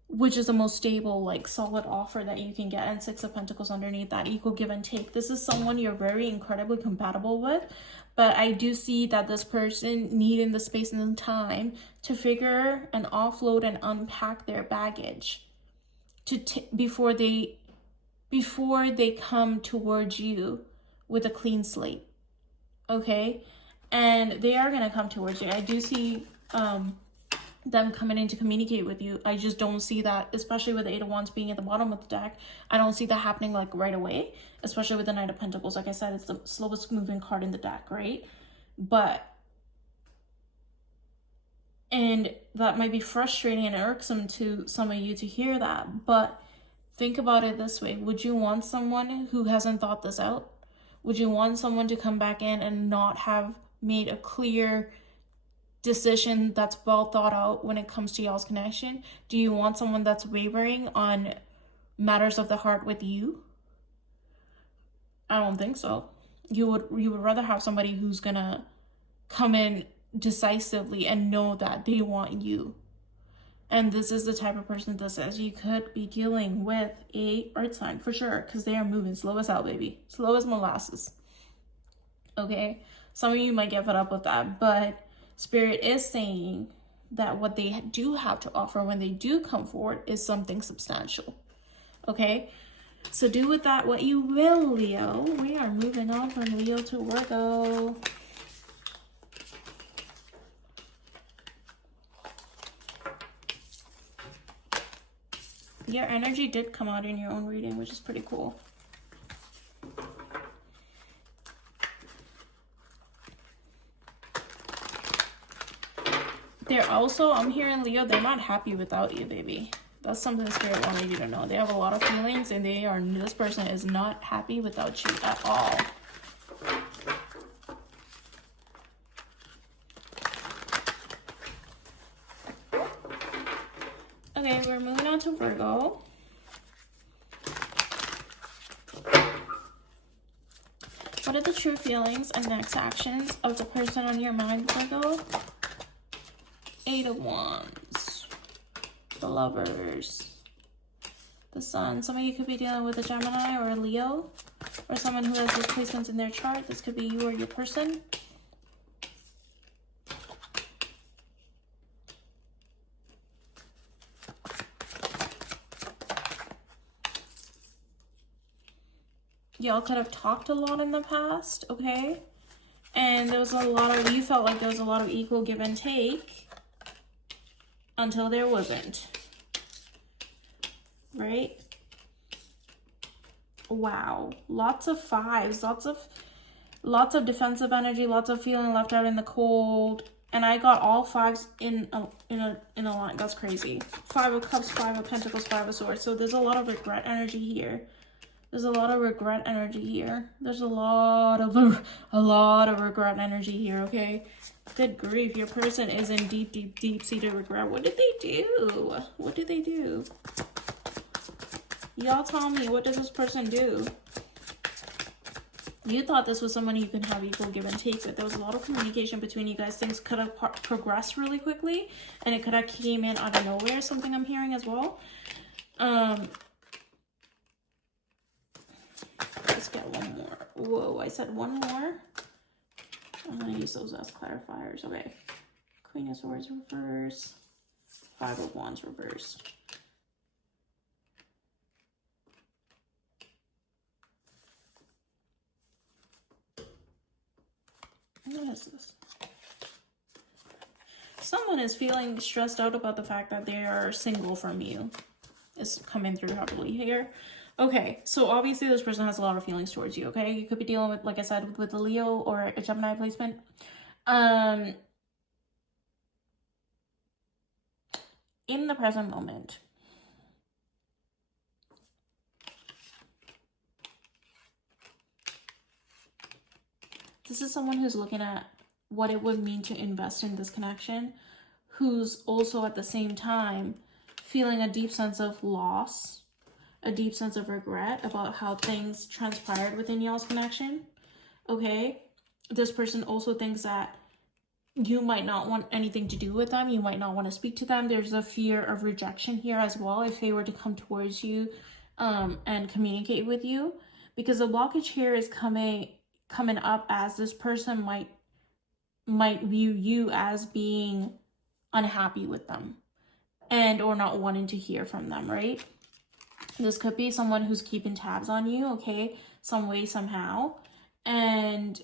which is the most stable, like solid offer that you can get, and 6 of Pentacles underneath that, equal give and take. This is someone you're very incredibly compatible with, but I do see that this person needing the space and the time to figure and offload and unpack their baggage before they come towards you with a clean slate, okay? And they are gonna come towards you. I do see them coming in to communicate with you. I just don't see that, especially with the 8 of Wands being at the bottom of the deck. I don't see that happening like right away, especially with the Knight of Pentacles. Like I said, it's the slowest moving card in the deck, right? And that might be frustrating and irksome to some of you to hear that, but think about it this way. Would you want someone who hasn't thought this out? Would you want someone to come back in and not have made a clear decision that's well thought out when it comes to y'all's connection? Do you want someone that's wavering on matters of the heart with you? I don't think so. You would rather have somebody who's gonna come in decisively and know that they want you. And this is the type of person that says you could be dealing with a earth sign for sure, because they are moving slow as hell, baby. Slow as molasses. Okay? Some of you might get fed up with that, but Spirit is saying that what they do have to offer when they do come forward is something substantial. Okay? So do with that what you will, Leo. We are moving on from Leo to Virgo. Your energy did come out in your own reading, which is pretty cool. They're also, I'm hearing, Leo, they're not happy without you, baby. That's something Spirit wanted you to know. They have a lot of feelings, and this person is not happy without you at all. Okay, we're moving on to Virgo. What are the true feelings and next actions of the person on your mind, Virgo? 8 of Wands, the Lovers, The Sun. Some of you could be dealing with a Gemini or a Leo, or someone who has these placements in their chart. This could be you or your person. Y'all could have talked a lot in the past, okay? And there was a lot of, you felt like there was a lot of equal give and take until there wasn't. Right? Wow. Lots of fives, lots of defensive energy, lots of feeling left out in the cold. And I got all fives in a line. That's crazy. 5 of Cups, 5 of Pentacles, 5 of Swords. So there's a lot of regret energy here. There's a lot of regret energy here. There's a lot of regret energy here, okay? Good grief. Your person is in deep-seated regret. What did they do? What did they do? Y'all tell me, what does this person do? You thought this was someone you can have equal give and take with. There was a lot of communication between you guys. Things could have progressed really quickly, and it could have came in out of nowhere, something I'm hearing as well. Let's get one more. Whoa, I said one more. I'm gonna use those as clarifiers. Okay. Queen of Swords reverse. 5 of Wands reverse. What is this? Someone is feeling stressed out about the fact that they are single from you. It's coming through heavily here. Okay, so obviously this person has a lot of feelings towards you, okay? You could be dealing with, like I said, with a Leo or a Gemini placement. In the present moment, this is someone who's looking at what it would mean to invest in this connection, who's also at the same time feeling a deep sense of loss, a deep sense of regret about how things transpired within y'all's connection, okay? This person also thinks that you might not want anything to do with them. You might not want to speak to them. There's a fear of rejection here as well if they were to come towards you and communicate with you, because the blockage here is coming up as this person might view you as being unhappy with them and or not wanting to hear from them, right? This could be someone who's keeping tabs on you, okay, some way, somehow. And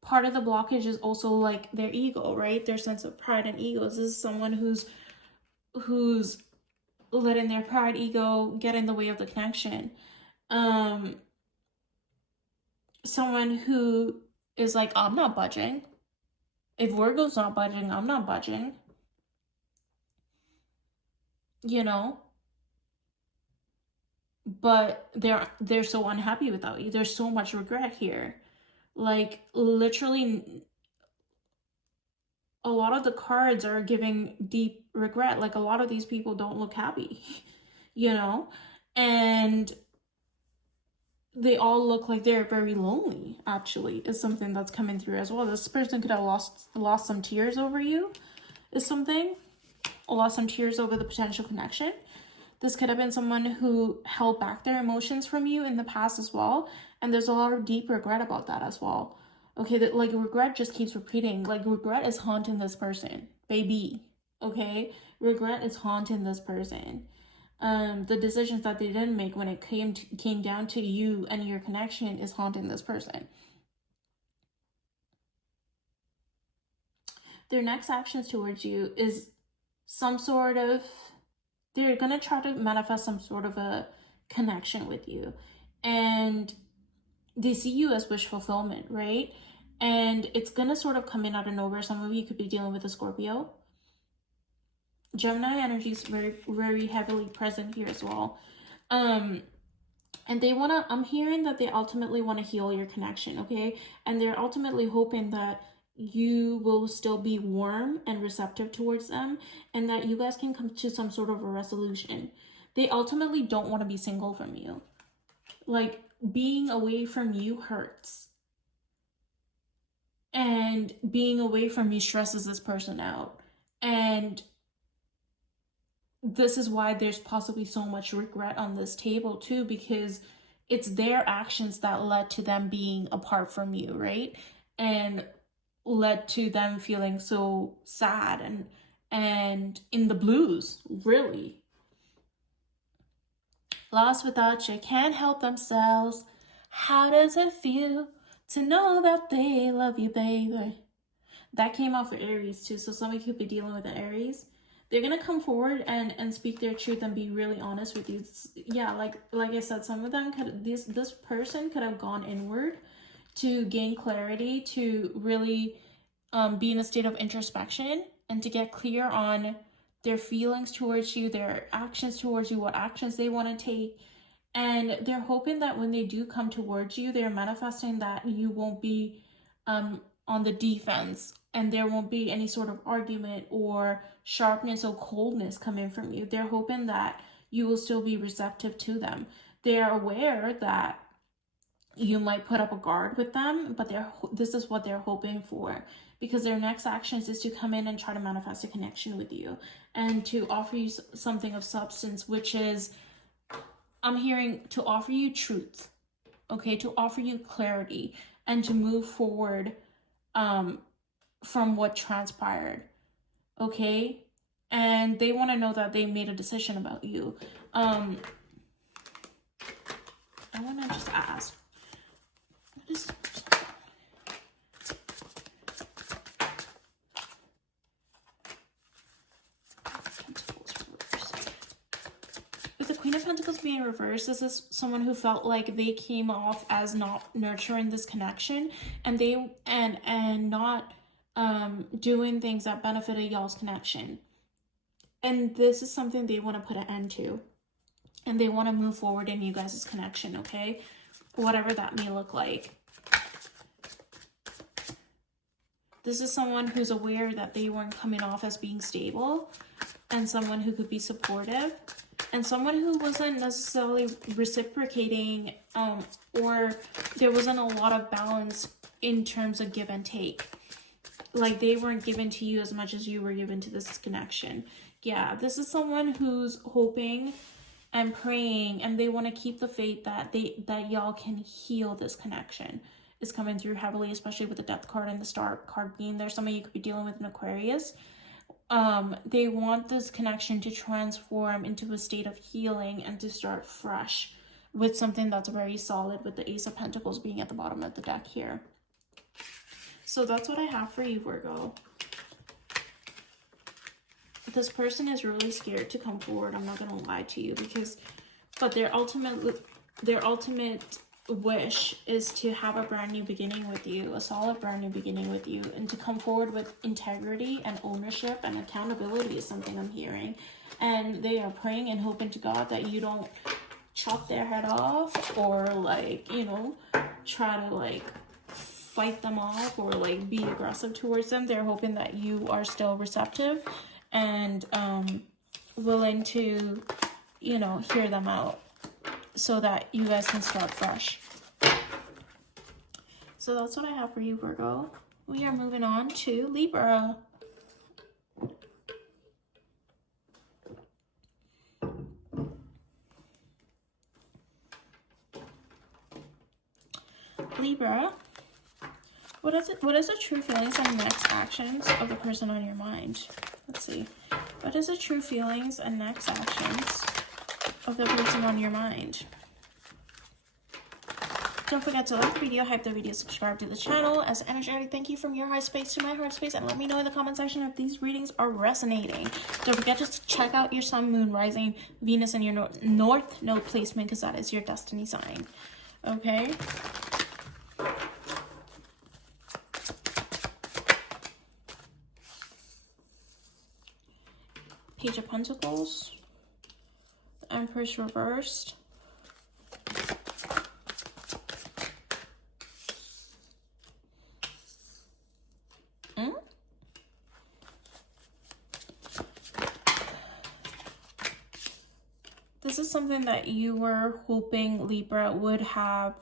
part of the blockage is also like their ego, right? Their sense of pride and ego. This is someone who's letting their pride, ego get in the way of the connection. Someone who is like, I'm not budging. If Virgo's not budging, I'm not budging. You know? But they're so unhappy without you. There's so much regret here. Like, literally, a lot of the cards are giving deep regret. Like, a lot of these people don't look happy, you know? And they all look like they're very lonely, actually, is something that's coming through as well. This person could have lost some tears over you, is something. Lost some tears over the potential connection. This could have been someone who held back their emotions from you in the past as well. And there's a lot of deep regret about that as well. Okay, that like regret just keeps repeating. Like regret is haunting this person, baby. Okay, regret is haunting this person. The decisions that they didn't make when it came down to you and your connection is haunting this person. Their next actions towards you is some sort of, they're going to try to manifest some sort of a connection with you. And they see you as wish fulfillment, right? And it's going to sort of come in out of nowhere. Some of you could be dealing with a Scorpio. Gemini energy is very, very heavily present here as well. And they want to, I'm hearing that they ultimately want to heal your connection, okay? And they're ultimately hoping that you will still be warm and receptive towards them and that you guys can come to some sort of a resolution. They ultimately don't want to be single from you. Like, being away from you hurts. And being away from you stresses this person out. And this is why there's possibly so much regret on this table too, because it's their actions that led to them being apart from you, right? And led to them feeling so sad and in the blues, really. Lost without you, can't help themselves. How does it feel to know that they love you, baby? That came out for Aries too, so somebody could be dealing with an Aries. They're gonna come forward and speak their truth and be really honest with you. Yeah, like I said, some of them could, this person could have gone inward to gain clarity, to really be in a state of introspection, and to get clear on their feelings towards you, their actions towards you, what actions they want to take. And they're hoping that when they do come towards you, they're manifesting that you won't be on the defense, and there won't be any sort of argument or sharpness or coldness coming from you. They're hoping that you will still be receptive to them. They're aware that you might put up a guard with them, but this is what they're hoping for, because their next actions is to come in and try to manifest a connection with you and to offer you something of substance, which is, I'm hearing, to offer you truth, okay, to offer you clarity and to move forward from what transpired, okay? And they want to know that they made a decision about you. I want to just ask, what is with the Queen of Pentacles being reversed? This is someone who felt like they came off as not nurturing this connection, and they and not doing things that benefited y'all's connection. And this is something they want to put an end to, and they want to move forward in you guys' connection, okay? Whatever that may look like. This is someone who's aware that they weren't coming off as being stable, and someone who could be supportive, and someone who wasn't necessarily reciprocating, or there wasn't a lot of balance in terms of give and take. Like, they weren't given to you as much as you were given to this connection. Yeah, this is someone who's hoping and praying, and they want to keep the faith that y'all can heal this connection. Is coming through heavily, especially with the Death card and the Star card being there. Some of you could be dealing with an Aquarius. They want this connection to transform into a state of healing and to start fresh with something that's very solid, with the Ace of Pentacles being at the bottom of the deck here. So that's what I have for you, Virgo. This person is really scared to come forward. I'm not going to lie to you, but their ultimate wish is to have a brand new beginning with you, a solid brand new beginning with you, and to come forward with integrity and ownership and accountability is something I'm hearing. And they are praying and hoping to God that you don't chop their head off, or like, you know, try to like fight them off, or like be aggressive towards them. They're hoping that you are still receptive and willing to, you know, hear them out, so that you guys can start fresh. So that's what I have for you, Virgo. We are moving on to Libra. Libra, what is the true feelings and next actions of the person on your mind? Let's see. What is the true feelings and next actions of the person on your mind? Don't forget to like the video, hype the video, subscribe to the channel. As energetic thank you from your heart space to my heart space, and let me know in the comment section if these readings are resonating. Don't forget to check out your sun, moon, rising, Venus, and your north node placement, because that is your destiny sign. Okay? Page of Pentacles, the Empress reversed, This is something that you were hoping Libra would have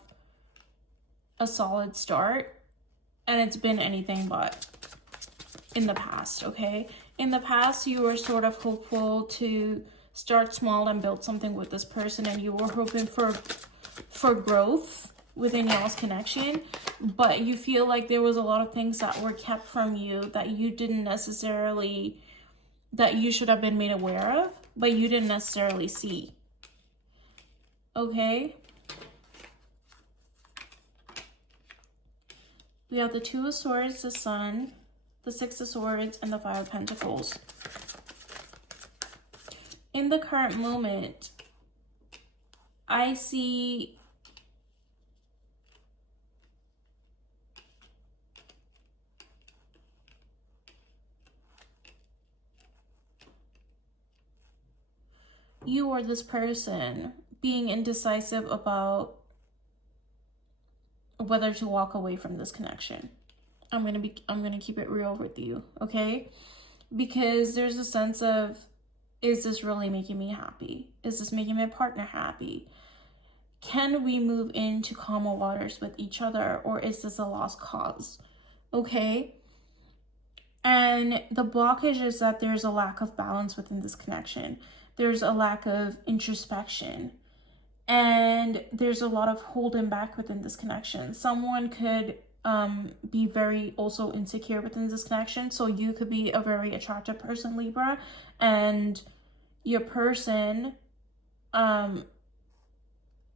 a solid start, and it's been anything but in the past, okay? In the past, you were sort of hopeful to start small and build something with this person, and you were hoping for growth within y'all's connection, but you feel like there was a lot of things that were kept from you that you didn't necessarily, that you should have been made aware of, but you didn't necessarily see. Okay? We have the Two of Swords, the Sun, the Six of Swords, and the Five of Pentacles. In the current moment, I see you or this person being indecisive about whether to walk away from this connection. I'm gonna keep it real with you, okay? Because there's a sense of, is this really making me happy? Is this making my partner happy? Can we move into calmer waters with each other, or is this a lost cause? Okay? And the blockage is that there's a lack of balance within this connection. There's a lack of introspection. And there's a lot of holding back within this connection. Someone could be very also insecure within this connection. So you could be a very attractive person, Libra, and your person, and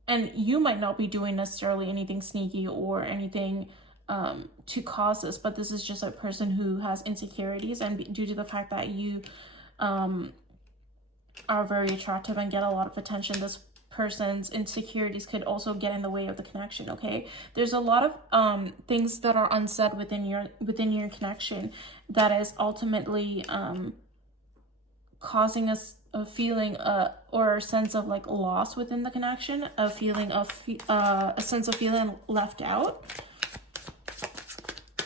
you might not be doing necessarily anything sneaky or anything to cause this, but this is just a person who has insecurities, and due to the fact that you are very attractive and get a lot of attention, this person's insecurities could also get in the way of the connection. Okay, there's a lot of things that are unsaid within your connection that is ultimately causing us a feeling or a sense of like loss within the connection, a feeling of a sense of feeling left out.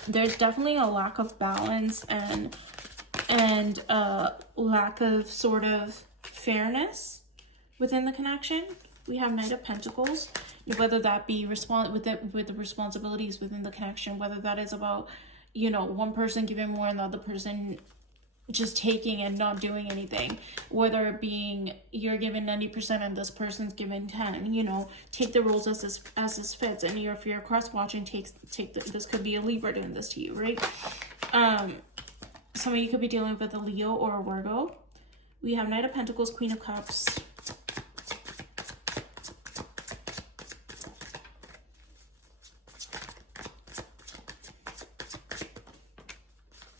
There's definitely a lack of balance and lack of sort of fairness within the connection. We have Knight of Pentacles, whether that be with the responsibilities within the connection, whether that is about, you know, one person giving more and the other person just taking and not doing anything, whether it being you're giving 90% and this person's giving 10, you know, take the rules as this fits. And if you're cross watching, this could be a Libra doing this to you, right? Some of you could be dealing with a Leo or a Virgo. We have Knight of Pentacles, Queen of Cups,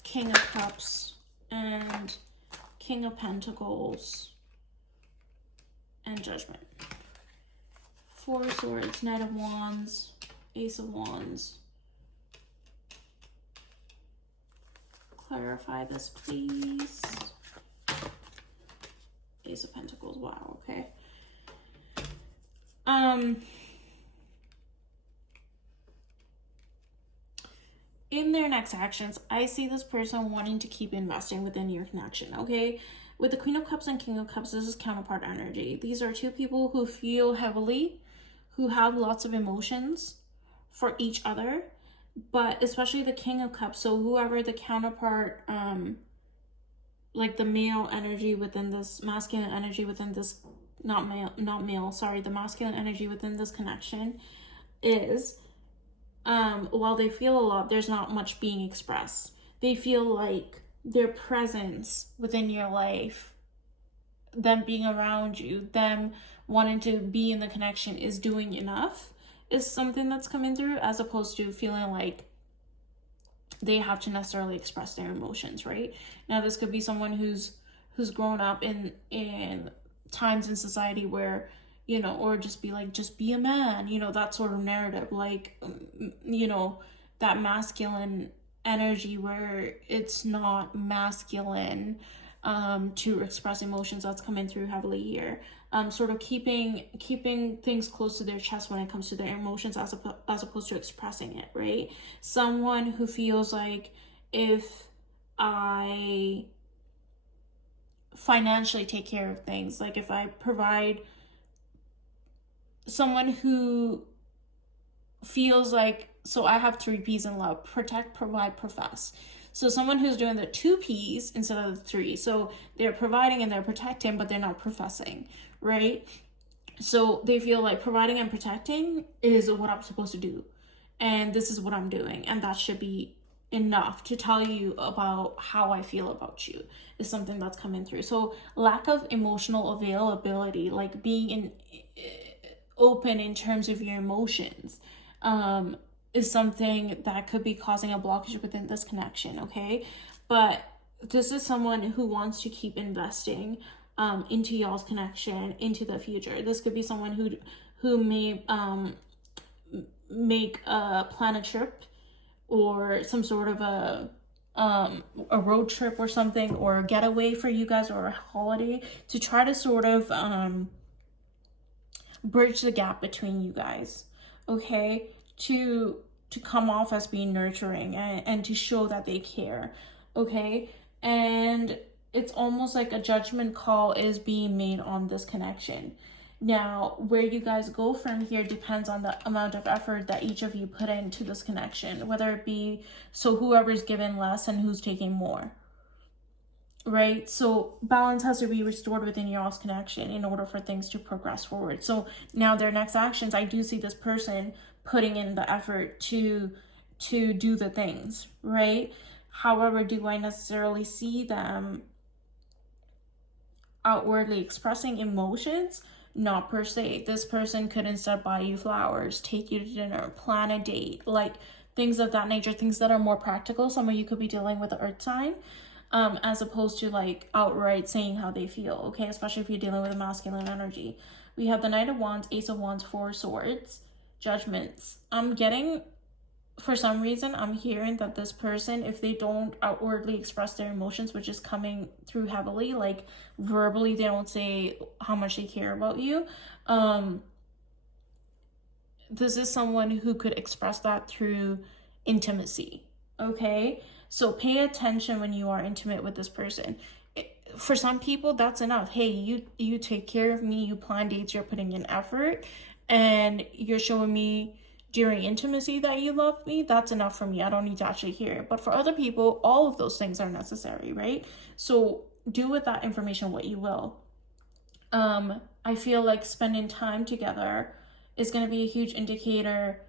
King of Cups, and King of Pentacles, and Judgment. Four of Swords, Knight of Wands, Ace of Wands. Clarify this, please. Ace of Pentacles, wow, okay. In their next actions, I see this person wanting to keep investing within your connection, okay? With the Queen of Cups and King of Cups, this is counterpart energy. These are two people who feel heavily, who have lots of emotions for each other, but especially the King of Cups. So whoever the counterpart, like the male energy within this, masculine energy within this, the masculine energy within this connection is, while they feel a lot, there's not much being expressed. They feel like their presence within your life, them being around you, them wanting to be in the connection is doing enough, is something that's coming through, as opposed to feeling like they have to necessarily express their emotions, right? Now, this could be someone who's grown up in times in society where, you know, or just be like, just be a man, you know, that sort of narrative, like, you know, that masculine energy where it's not masculine to express emotions, that's coming through heavily here. Sort of keeping things close to their chest when it comes to their emotions, as opposed to expressing it, right? Someone who feels like, if I financially take care of things, like if I provide, someone who feels like, so I have 3 P's in love: protect, provide, profess. So someone who's doing the 2 P's instead of the 3. So they're providing and they're protecting, but they're not professing, right? So they feel like providing and protecting is what I'm supposed to do. And this is what I'm doing. And that should be enough to tell you about how I feel about you, is something that's coming through. So lack of emotional availability, like being open in terms of your emotions, is something that could be causing a blockage within this connection, okay? But this is someone who wants to keep investing into y'all's connection into the future. This could be someone who may plan a trip or some sort of a road trip or something, or a getaway for you guys, or a holiday, to try to sort of bridge the gap between you guys, okay? To come off as being nurturing and to show that they care, okay? And it's almost like a judgment call is being made on this connection. Now, where you guys go from here depends on the amount of effort that each of you put into this connection, whether it be, so whoever's given less and who's taking more, right? So balance has to be restored within y'all's connection in order for things to progress forward. So now their next actions, I do see this person putting in the effort to do the things, right? However, do I necessarily see them outwardly expressing emotions? Not per se. This person could instead buy you flowers, take you to dinner, plan a date, like things of that nature, things that are more practical. Some of you could be dealing with the earth sign, as opposed to like outright saying how they feel, okay? Especially if you're dealing with a masculine energy. We have the Knight of Wands, Ace of Wands, Four of Swords, Judgments. I'm getting, for some reason, I'm hearing that this person, if they don't outwardly express their emotions, which is coming through heavily, like verbally, they don't say how much they care about you. This is someone who could express that through intimacy, okay? So pay attention when you are intimate with this person. For some people, that's enough. Hey, you take care of me, you plan dates, you're putting in effort, and you're showing me during intimacy that you love me. That's enough for me. I don't need to actually hear it. But for other people, all of those things are necessary, right? So do with that information what you will. I feel like spending time together is going to be a huge indicator.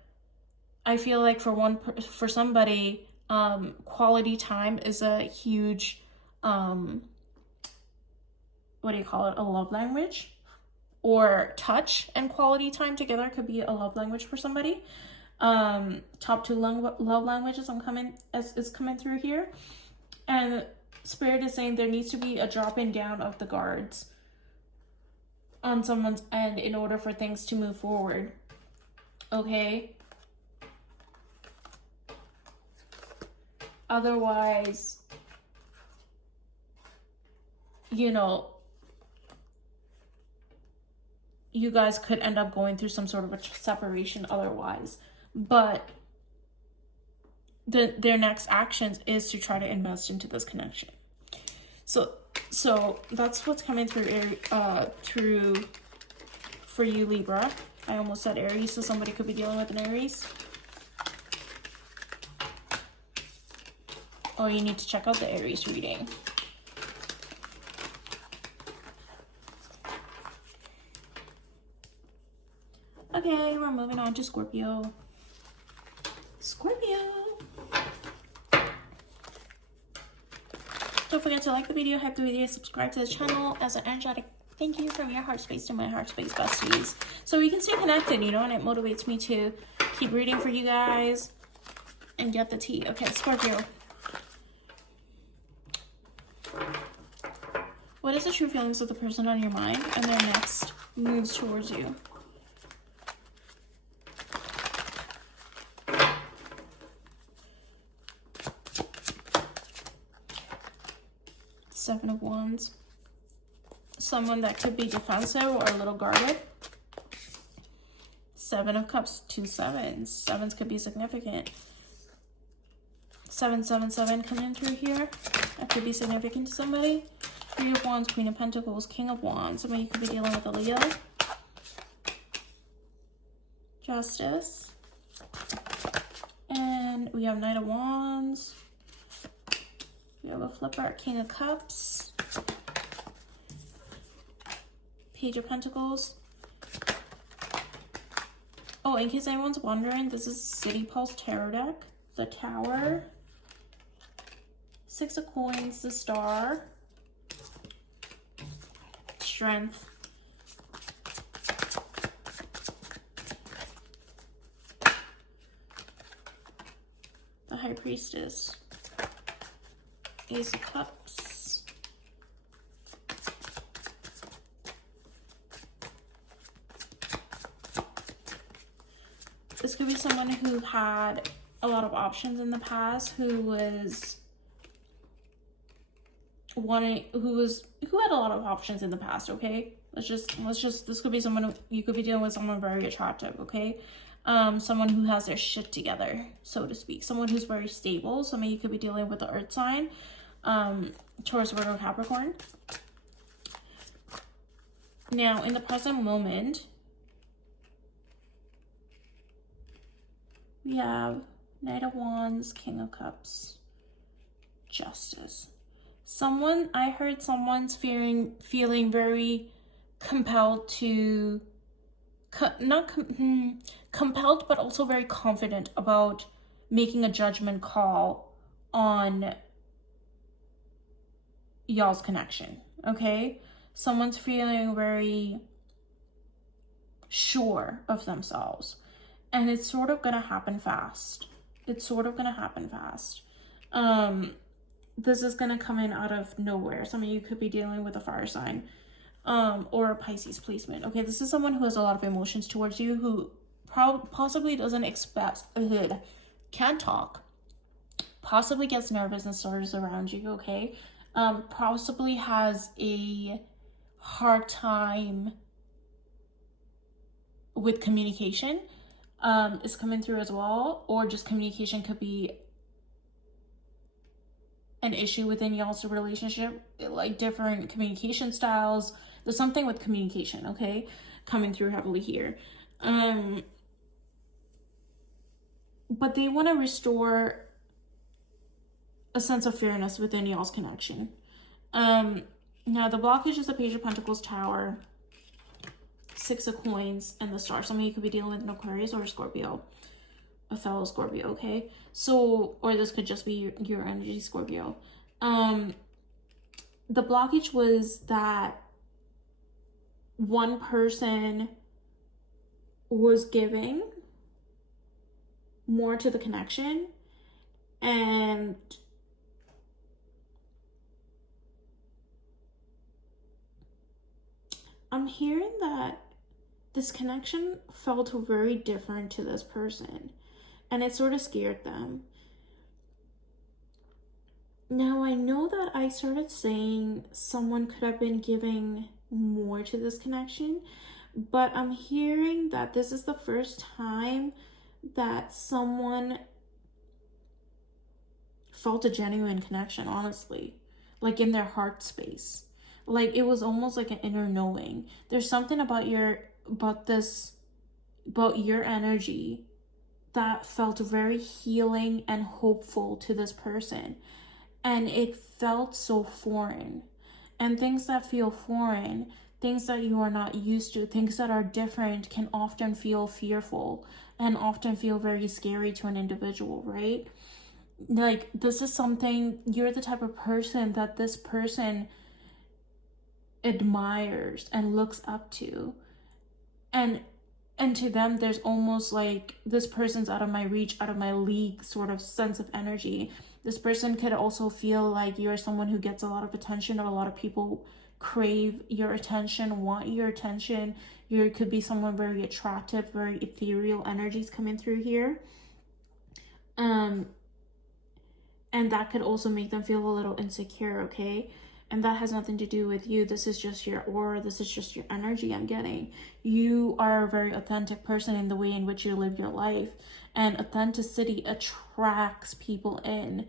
I feel like for somebody, quality time is a huge, what do you call it? A love language. Or touch and quality time together could be a love language for somebody. Top 2 love languages is coming through here. And Spirit is saying there needs to be a dropping down of the guards on someone's end in order for things to move forward. Okay? Otherwise, you know, you guys could end up going through some sort of a separation otherwise. But their next actions is to try to invest into this connection. So that's what's coming through for you, Libra. I almost said Aries, so somebody could be dealing with an Aries. Or you need to check out the Aries reading. Okay, we're moving on to Scorpio. Scorpio. Don't forget to like the video, hype the video, subscribe to the channel. As an energetic thank you from your heart space to my heart space besties. So we can stay connected, you know, and it motivates me to keep reading for you guys and get the tea. Okay, Scorpio. What is the true feelings of the person on your mind and their next moves towards you? Seven of Wands. Someone that could be defensive or a little guarded. Seven of Cups, 2 sevens. Sevens could be significant. 777 coming through here. That could be significant to somebody. 3 of Wands, Queen of Pentacles, King of Wands. Somebody could be dealing with a Leo. Justice. And we have Knight of Wands. We have a flipper, King of Cups, Page of Pentacles. Oh, in case anyone's wondering, this is City Pulse Tarot deck. The Tower, Six of Coins, the Star, Strength, the High Priestess, Ace of Cups, this could be someone who had a lot of options in the past, who had a lot of options in the past. Okay, let's just this could be someone you could be dealing with, someone very attractive. Okay, someone who has their shit together, so to speak, someone who's very stable. Some of you could be dealing with the earth sign, Taurus, Virgo, Capricorn. Now in the present moment we have Knight of Wands, King of Cups, Justice. I heard someone's feeling very compelled to, compelled, but also very confident about making a judgment call on y'all's connection, okay? Someone's feeling very sure of themselves, and it's sort of gonna happen fast. This is gonna come in out of nowhere. Some of you could be dealing with a fire sign, or a Pisces placement. Okay, this is someone who has a lot of emotions towards you, who possibly doesn't can't talk, possibly gets nervous and stutters around you. Okay, possibly has a hard time with communication, is coming through as well, or just communication could be an issue within y'all's relationship, like different communication styles. There's something with communication, okay, coming through heavily here. But they want to restore a sense of fairness within y'all's connection. Now the blockage is the Page of Pentacles, Tower, Six of Coins, and the Star. Some of you could be dealing with an Aquarius or a Scorpio, a fellow Scorpio, okay? So, or this could just be your energy, Scorpio. The blockage was that one person was giving more to the connection, and I'm hearing that this connection felt very different to this person, and it sort of scared them. Now, I know that I started saying someone could have been giving more to this connection, but I'm hearing that this is the first time that someone felt a genuine connection, honestly, like in their heart space. Like it was almost like an inner knowing. There's something about your energy that felt very healing and hopeful to this person, and it felt so foreign. And things that feel foreign, things that you are not used to, things that are different, can often feel fearful and often feel very scary to an individual, right? Like this is something, you're the type of person that this person admires and looks up to, and to them there's almost like, this person's out of my reach, out of my league sort of sense of energy. This person could also feel like you're someone who gets a lot of attention, or a lot of people crave your attention, want your attention. You could be someone very attractive, very ethereal energies coming through here, and that could also make them feel a little insecure, okay? And that has nothing to do with you. This is just your aura. This is just your energy I'm getting. You are a very authentic person in the way in which you live your life. And authenticity attracts people in.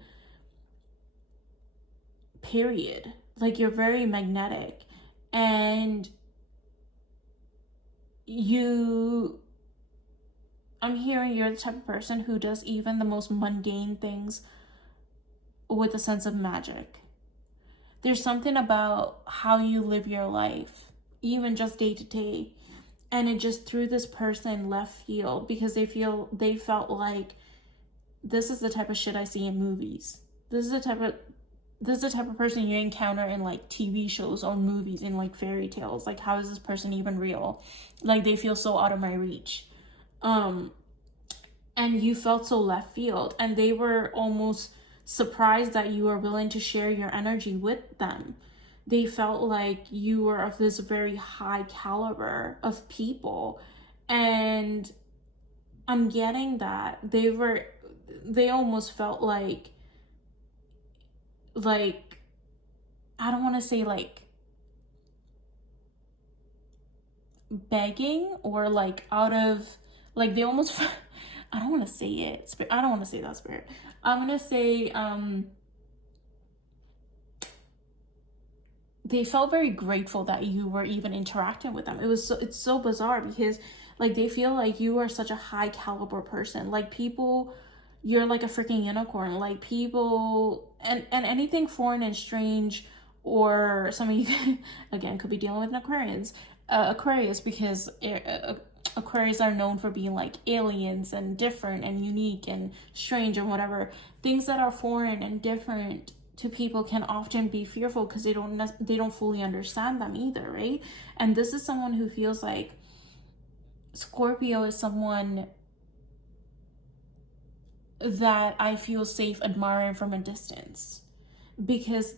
Period. Like, you're very magnetic. And I'm hearing you're the type of person who does even the most mundane things with a sense of magic. There's something about how you live your life, even just day to day, and it just threw this person left field because they felt like, this is the type of shit I see in movies. This is the type of person you encounter in like TV shows or movies, in like fairy tales. Like, how is this person even real? Like, they feel so out of my reach. And you felt so left field, and they were almost surprised that you were willing to share your energy with them. They felt like you were of this very high caliber of people, and I'm getting that they almost felt like I don't want to say like begging, or like out of, like, they almost I don't want to say it, I don't want to say that, Spirit. I'm gonna say they felt very grateful that you were even interacting with them. It's so bizarre because like they feel like you are such a high caliber person. Like, people, you're like a freaking unicorn. Like, people, and anything foreign and strange, or some of you again could be dealing with an Aquarius, because Aquarius are known for being like aliens and different and unique and strange and whatever. Things that are foreign and different to people can often be fearful because they don't fully understand them either, right? And this is someone who feels like Scorpio is someone that I feel safe admiring from a distance, because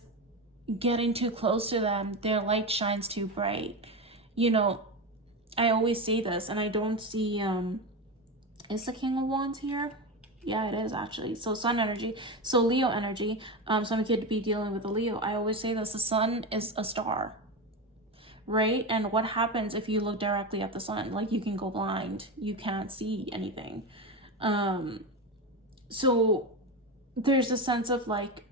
getting too close to them, their light shines too bright. You know, I always say this, and I don't see is the King of Wands here? Yeah, it is actually. So Sun energy, so Leo energy. Some could be dealing with a Leo. I always say this: the sun is a star, right? And what happens if you look directly at the sun? Like, you can go blind. You can't see anything. So there's a sense of like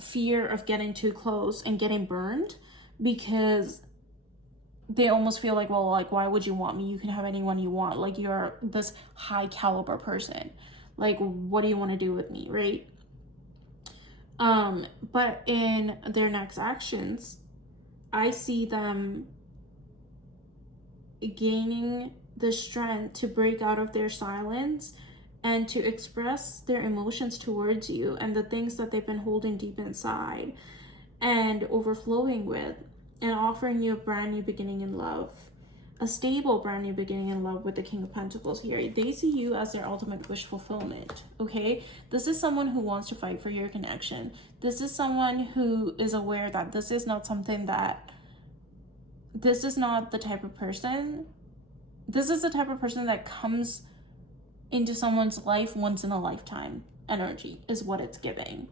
fear of getting too close and getting burned, because they almost feel like, well, like, why would you want me? You can have anyone you want. Like, you're this high caliber person. Like, what do you want to do with me, right? But in their next actions, I see them gaining the strength to break out of their silence and to express their emotions towards you and the things that they've been holding deep inside and overflowing with, and offering you a brand new beginning in love, a stable brand new beginning in love with the King of Pentacles here. They see you as their ultimate wish fulfillment, okay? This is someone who wants to fight for your connection. This is someone who is aware that this is not the type of person. This is the type of person that comes into someone's life once in a lifetime energy, is what it's giving.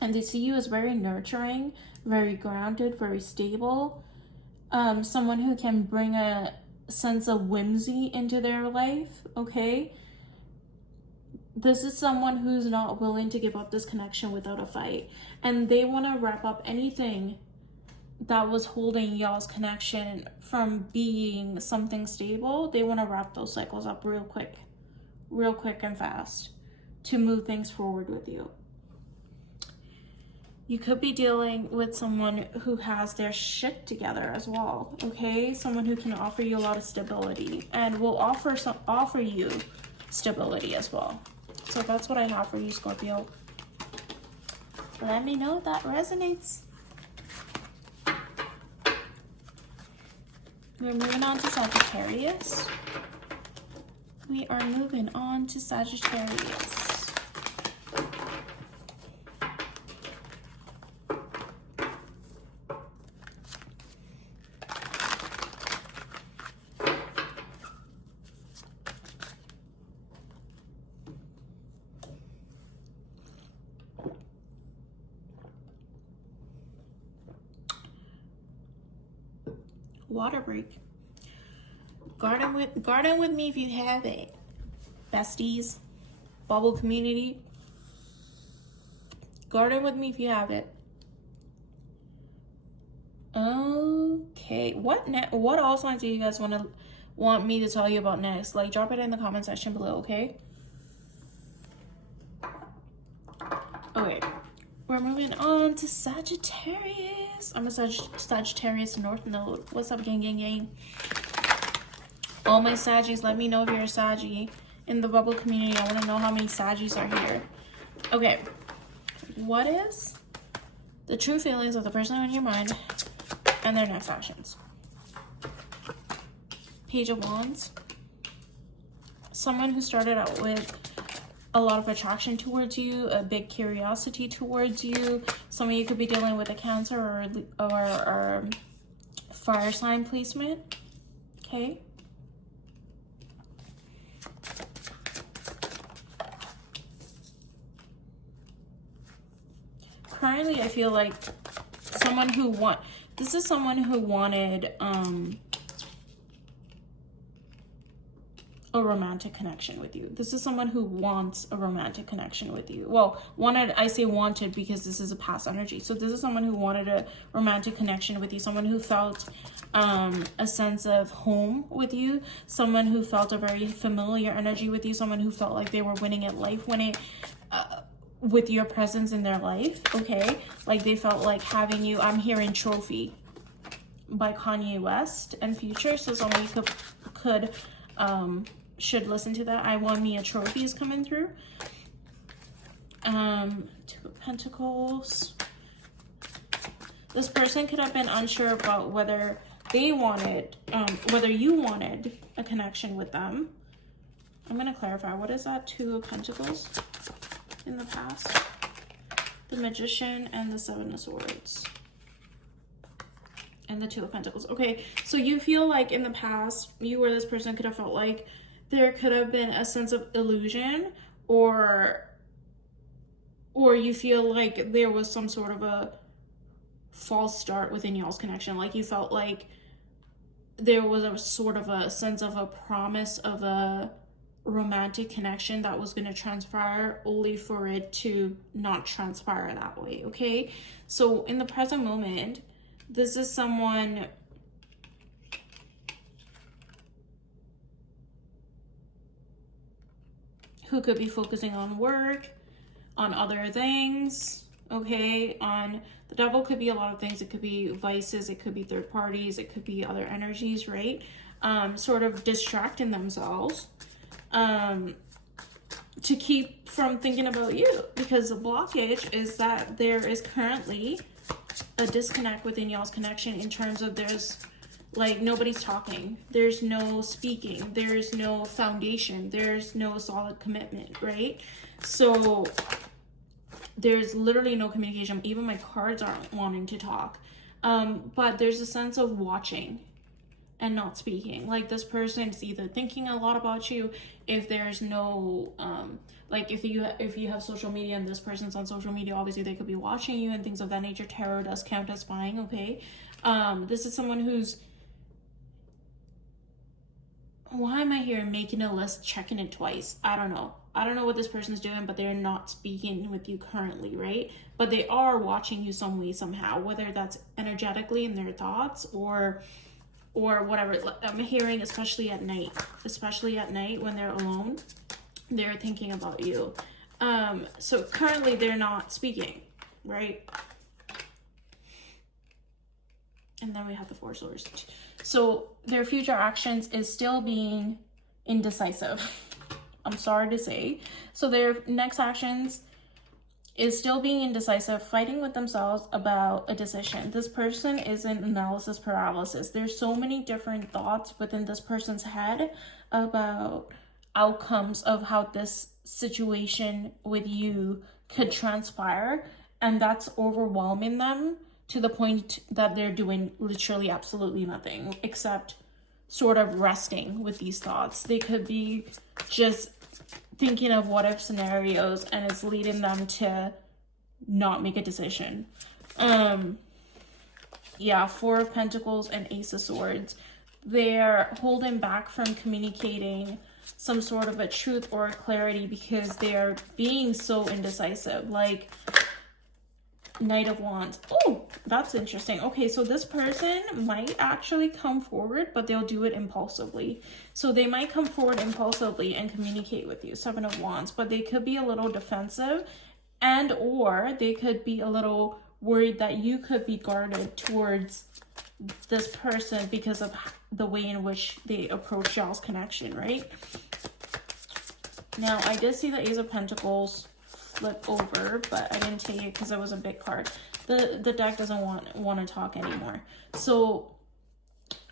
And they see you as very nurturing, very grounded, very stable. Someone who can bring a sense of whimsy into their life, okay? This is someone who's not willing to give up this connection without a fight. And they want to wrap up anything that was holding y'all's connection from being something stable. They want to wrap those cycles up real quick and fast to move things forward with you. You could be dealing with someone who has their shit together as well, okay? Someone who can offer you a lot of stability and will offer you stability as well. So that's what I have for you, Scorpio. Let me know if that resonates. We're moving on to Sagittarius. We are moving on to Sagittarius. Water break. Garden with me if you have it. Besties, bubble community. Garden with me if you have it. Okay, what all signs do you guys want me to tell you about next? Like, drop it in the comment section below, okay? Okay, we're moving on to Sagittarius. I'm a Sagittarius North Node. What's up, gang, gang, gang? All my Saggies, let me know if you're a Saggy in the bubble community. I want to know how many Saggies are here. Okay, what is the true feelings of the person on your mind and their next actions? Page of Wands. Someone who started out with a lot of attraction towards you, a big curiosity towards you. Some of you could be dealing with a Cancer or fire sign placement. Okay. Currently, I feel like this is someone who wanted a romantic connection with you. This is someone who wants a romantic connection with you. Well, I say wanted because this is a past energy. So this is someone who wanted a romantic connection with you, someone who felt a sense of home with you, someone who felt a very familiar energy with you, someone who felt like they were winning at life with your presence in their life, okay? Like they felt like having you. I'm hearing Trophy by Kanye West and Future, so some of you should listen to that. I Want Me a Trophy is coming through. Two of Pentacles. This person could have been unsure about whether you wanted a connection with them. I'm going to clarify. What is that? Two of Pentacles in the past. The Magician and the Seven of Swords. And the Two of Pentacles. Okay, so you feel like in the past, you or this person could have felt like there could have been a sense of illusion, or you feel like there was some sort of a false start within y'all's connection. Like you felt like there was a sort of a sense of a promise of a romantic connection that was going to transpire, only for it to not transpire that way, okay? So in the present moment, this is someone who could be focusing on work, on other things, okay? The Devil could be a lot of things. It could be vices, it could be third parties, it could be other energies, right? Sort of distracting themselves to keep from thinking about you, because the blockage is that there is currently a disconnect within y'all's connection in terms of there's like nobody's talking, there's no speaking, there's no foundation, there's no solid commitment, right? So there's literally no communication. Even my cards aren't wanting to talk, but there's a sense of watching and not speaking. Like this person's either thinking a lot about you, if there's no like if you have social media and this person's on social media, obviously they could be watching you and things of that nature. Tarot does count as spying, okay? This is someone who's, why am I here making a list, checking it twice? I don't know what this person's doing, but they're not speaking with you currently, right? But they are watching you some way, somehow, whether that's energetically in their thoughts or whatever. I'm hearing especially at night when they're alone, they're thinking about you. So currently they're not speaking, right? And then we have the Four Swords. So their future actions is still being indecisive. I'm sorry to say. So their next actions is still being indecisive, fighting with themselves about a decision. This person is in analysis paralysis. There's so many different thoughts within this person's head about outcomes of how this situation with you could transpire, and that's overwhelming them to the point that they're doing literally absolutely nothing except sort of resting with these thoughts. They could be just thinking of what if scenarios, and it's leading them to not make a decision. Yeah, Four of Pentacles and Ace of Swords. They're holding back from communicating some sort of a truth or a clarity because they are being so indecisive. Like Knight of Wands. Oh, that's interesting. Okay, so this person might actually come forward, but they'll do it impulsively. So they might come forward impulsively and communicate with you. Seven of Wands, but they could be a little defensive and or they could be a little worried that you could be guarded towards this person because of the way in which they approach y'all's connection, right? Now, I did see the Ace of Pentacles flip over, but I didn't take it because it was a big card. The deck doesn't want to talk anymore. So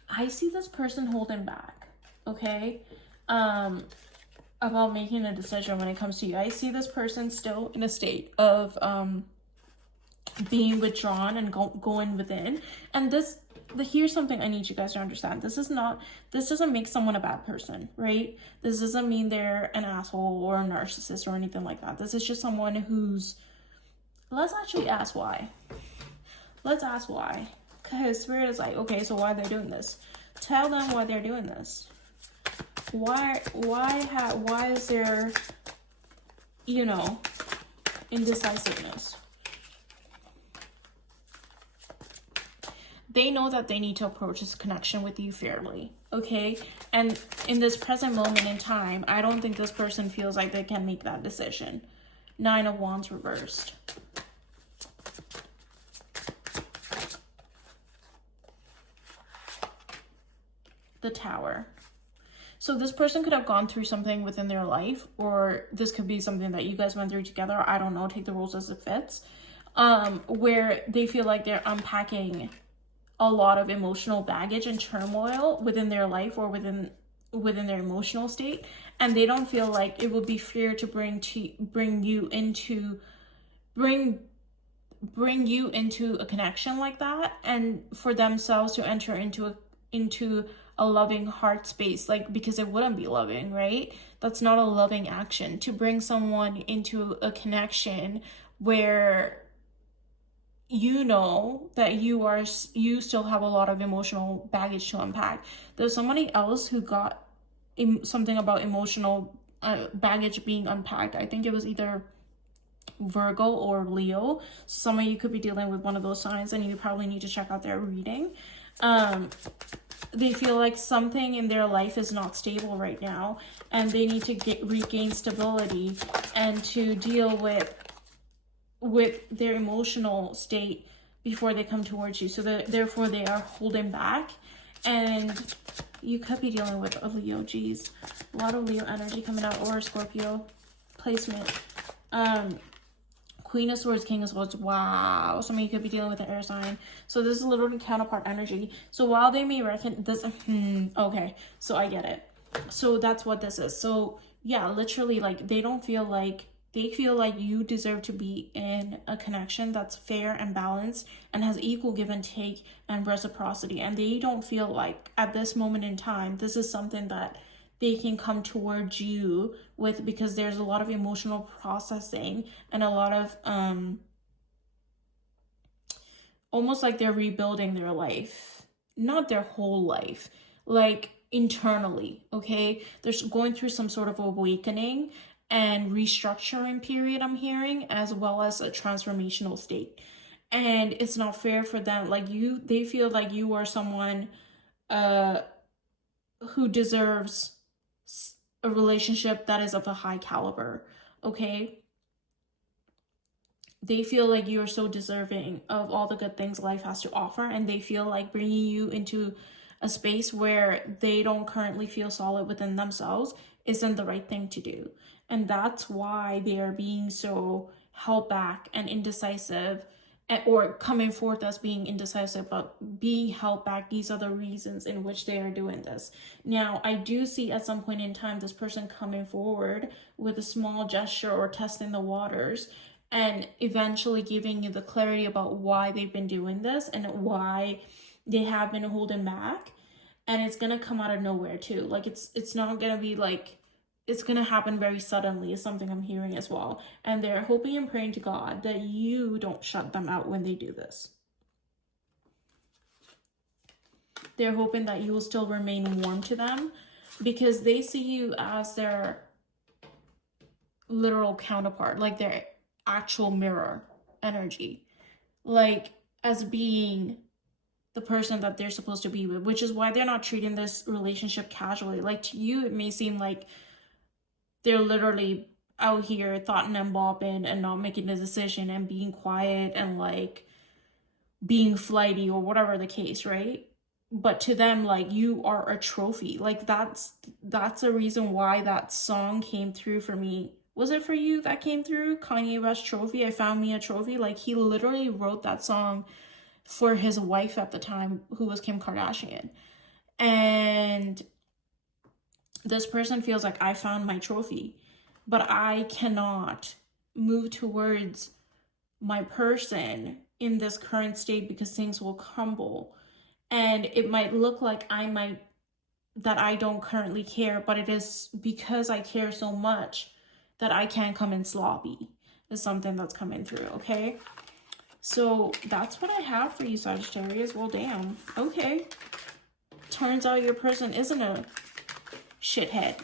I see this person holding back, okay? About making a decision when it comes to you. I see this person still in a state of being withdrawn and going within. And here's something I need you guys to understand. This doesn't make someone a bad person, right? This doesn't mean they're an asshole or a narcissist or anything like that. This is just someone who's, let's actually ask why. Let's ask why. Because Spirit is like, okay, so why they're doing this? Tell them why they're doing this. Why is there, indecisiveness? They know that they need to approach this connection with you fairly, okay? And in this present moment in time, I don't think this person feels like they can make that decision. 9 of Wands reversed. The Tower. So this person could have gone through something within their life, or this could be something that you guys went through together. I don't know, take the rules as it fits. Where they feel like they're unpacking a lot of emotional baggage and turmoil within their life or within their emotional state, and they don't feel like it would be fair to bring you into a connection like that, and for themselves to enter into a loving heart space, like, because it wouldn't be loving, right? That's not a loving action to bring someone into a connection where you know that you still have a lot of emotional baggage to unpack. There's somebody else who got something about emotional baggage being unpacked. I think it was either Virgo or Leo. Some of you could be dealing with one of those signs, and you probably need to check out their reading. They feel like something in their life is not stable right now, and they need to regain stability and to deal with their emotional state before they come towards you. So therefore they are holding back, and you could be dealing with a Leo. Geez, a lot of Leo energy coming out, or a Scorpio placement. Queen of Swords, King of Swords. Wow. Some of you could be dealing with an air sign. So this is literally counterpart energy. So while they may reckon this, okay, so I get it. So that's what this is. So yeah, literally, like, they feel like you deserve to be in a connection that's fair and balanced and has equal give and take and reciprocity. And they don't feel like at this moment in time, this is something that they can come towards you with, because there's a lot of emotional processing and a lot of almost like they're rebuilding their life, not their whole life, like internally, okay? They're going through some sort of awakening and restructuring period, I'm hearing, as well as a transformational state. And it's not fair for them. Like, they feel like you are someone who deserves a relationship that is of a high caliber, okay? They feel like you are so deserving of all the good things life has to offer, and they feel like bringing you into a space where they don't currently feel solid within themselves isn't the right thing to do. And that's why they are being so held back and indecisive, or coming forth as being indecisive, but being held back. These are the reasons in which they are doing this. Now, I do see at some point in time this person coming forward with a small gesture or testing the waters, and eventually giving you the clarity about why they've been doing this and why they have been holding back. And it's gonna come out of nowhere too. Like, it's not gonna be like, it's going to happen very suddenly, is something I'm hearing as well. And they're hoping and praying to God that you don't shut them out when they do this. They're hoping that you will still remain warm to them, because they see you as their literal counterpart, like their actual mirror energy, like as being the person that they're supposed to be with, which is why they're not treating this relationship casually. Like, to you, it may seem like they're literally out here thoughting and bopping and not making a decision and being quiet and like being flighty or whatever the case, right? But to them, like, you are a trophy. Like, that's a reason why that song came through for me. Was it for you that came through? Kanye West Trophy, I Found Me a Trophy. Like, he literally wrote that song for his wife at the time, who was Kim Kardashian. And this person feels like, I found my trophy, but I cannot move towards my person in this current state because things will crumble. And it might look like that I don't currently care, but it is because I care so much that I can't come in sloppy, is something that's coming through, okay? So that's what I have for you, Sagittarius. Well, damn. Okay. Turns out your person isn't a shithead.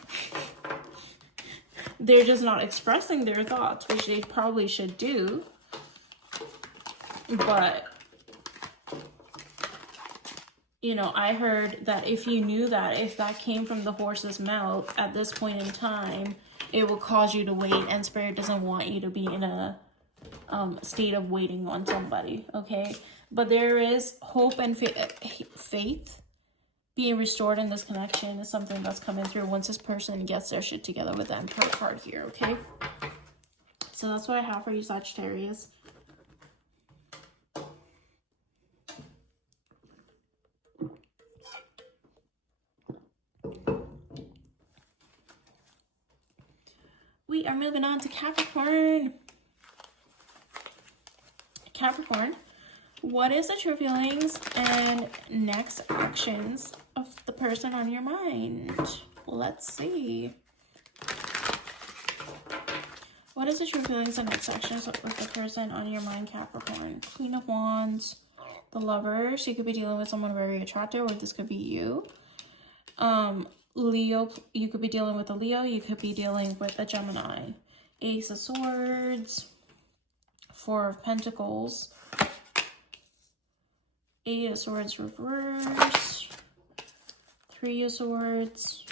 They're just not expressing their thoughts, which they probably should do. But, you know, I heard that if you knew that, if that came from the horse's mouth at this point in time, it will cause you to wait, and Spirit doesn't want you to be in a state of waiting on somebody, okay? But there is hope and faith being restored in this connection is something that's coming through once this person gets their shit together with the Emperor card here, okay? So that's what I have for you, Sagittarius. We are moving on to Capricorn. Capricorn, what is the true feelings and next actions of the person on your mind? Let's see. What is the true feelings and next actions of the person on your mind, Capricorn? Queen of Wands, the Lovers. You could be dealing with someone very attractive, or this could be you. Leo, you could be dealing with a Leo. You could be dealing with a Gemini. Ace of Swords, Four of Pentacles, Eight of Swords reverse, Three of Swords,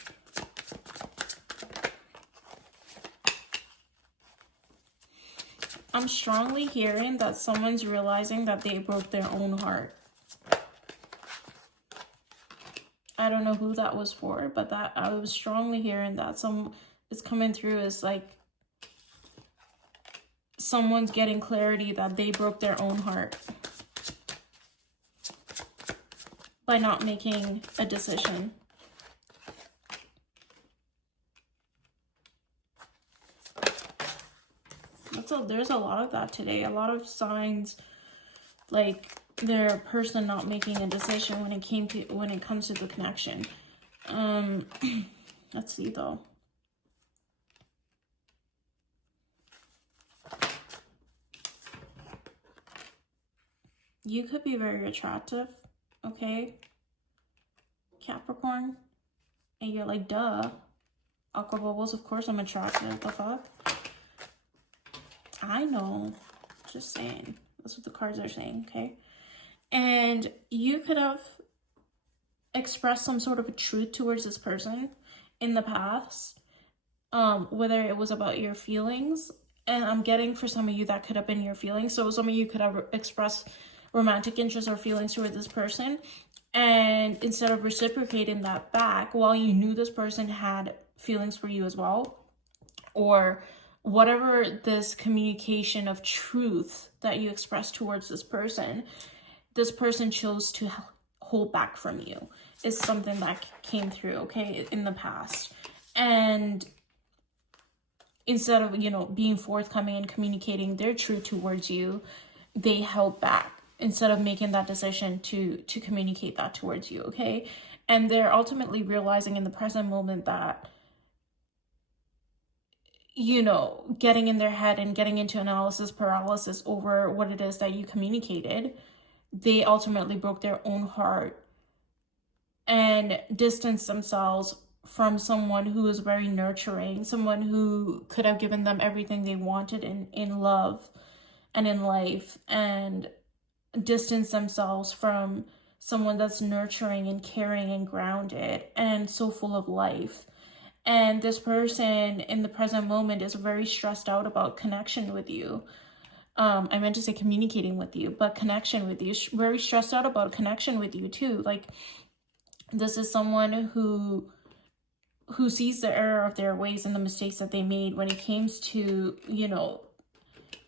I'm strongly hearing that someone's realizing that they broke their own heart. I don't know who that was for, but that I was strongly hearing that it's coming through as like someone's getting clarity that they broke their own heart by not making a decision. There's a lot of that today. A lot of signs like their person not making a decision when it comes to the connection. Let's see though. You could be very attractive, okay, Capricorn, and you're like, duh, Aqua Bubbles, of course I'm attractive, what the fuck? I know, just saying, that's what the cards are saying, okay? And you could have expressed some sort of a truth towards this person in the past, whether it was about your feelings, and I'm getting for some of you that could have been your feelings, so some of you could have expressed romantic interest or feelings toward this person, and instead of reciprocating that back while you knew this person had feelings for you as well, or whatever this communication of truth that you expressed towards this person chose to hold back from you, is something that came through, okay, in the past. And instead of, you know, being forthcoming and communicating their truth towards you, they held back instead of making that decision to communicate that towards you, okay? And they're ultimately realizing in the present moment that, you know, getting in their head and getting into analysis paralysis over what it is that you communicated, they ultimately broke their own heart and distanced themselves from someone who is very nurturing, someone who could have given them everything they wanted in love and in life, and distance themselves from someone that's nurturing and caring and grounded and so full of life. And this person in the present moment is very stressed out about connection with you. I meant to say communicating with you, but connection with you. Very stressed out about connection with you too. Like, this is someone who sees the error of their ways and the mistakes that they made when it comes to, you know,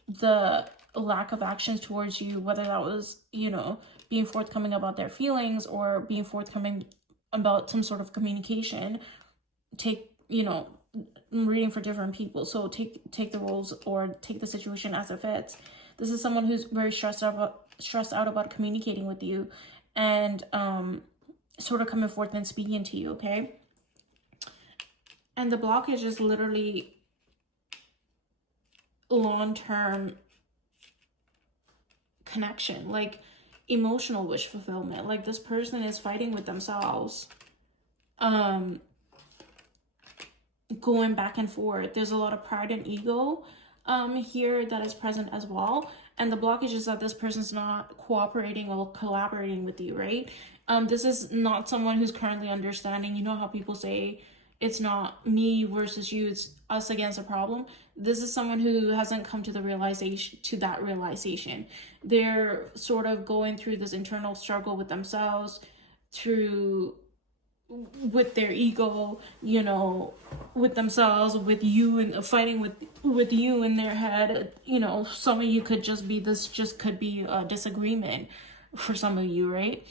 the lack of actions towards you, whether that was, you know, being forthcoming about their feelings or being forthcoming about some sort of communication. Take, you know, I'm reading for different people, so take the roles or take the situation as it fits. This is someone who's very stressed out about communicating with you and sort of coming forth and speaking to you, okay? And the blockage is literally long-term connection, like emotional wish fulfillment. Like, this person is fighting with themselves, going back and forth. There's a lot of pride and ego here that is present as well. And the blockage is that this person's not cooperating or collaborating with you, right? This is not someone who's currently understanding. You know how people say it's not me versus you, it's us against a problem. This is someone who hasn't come to the realization. They're sort of going through this internal struggle with themselves, with their ego, you know, with themselves, with you, and fighting with you in their head. You know, some of you could just be a disagreement for some of you, right?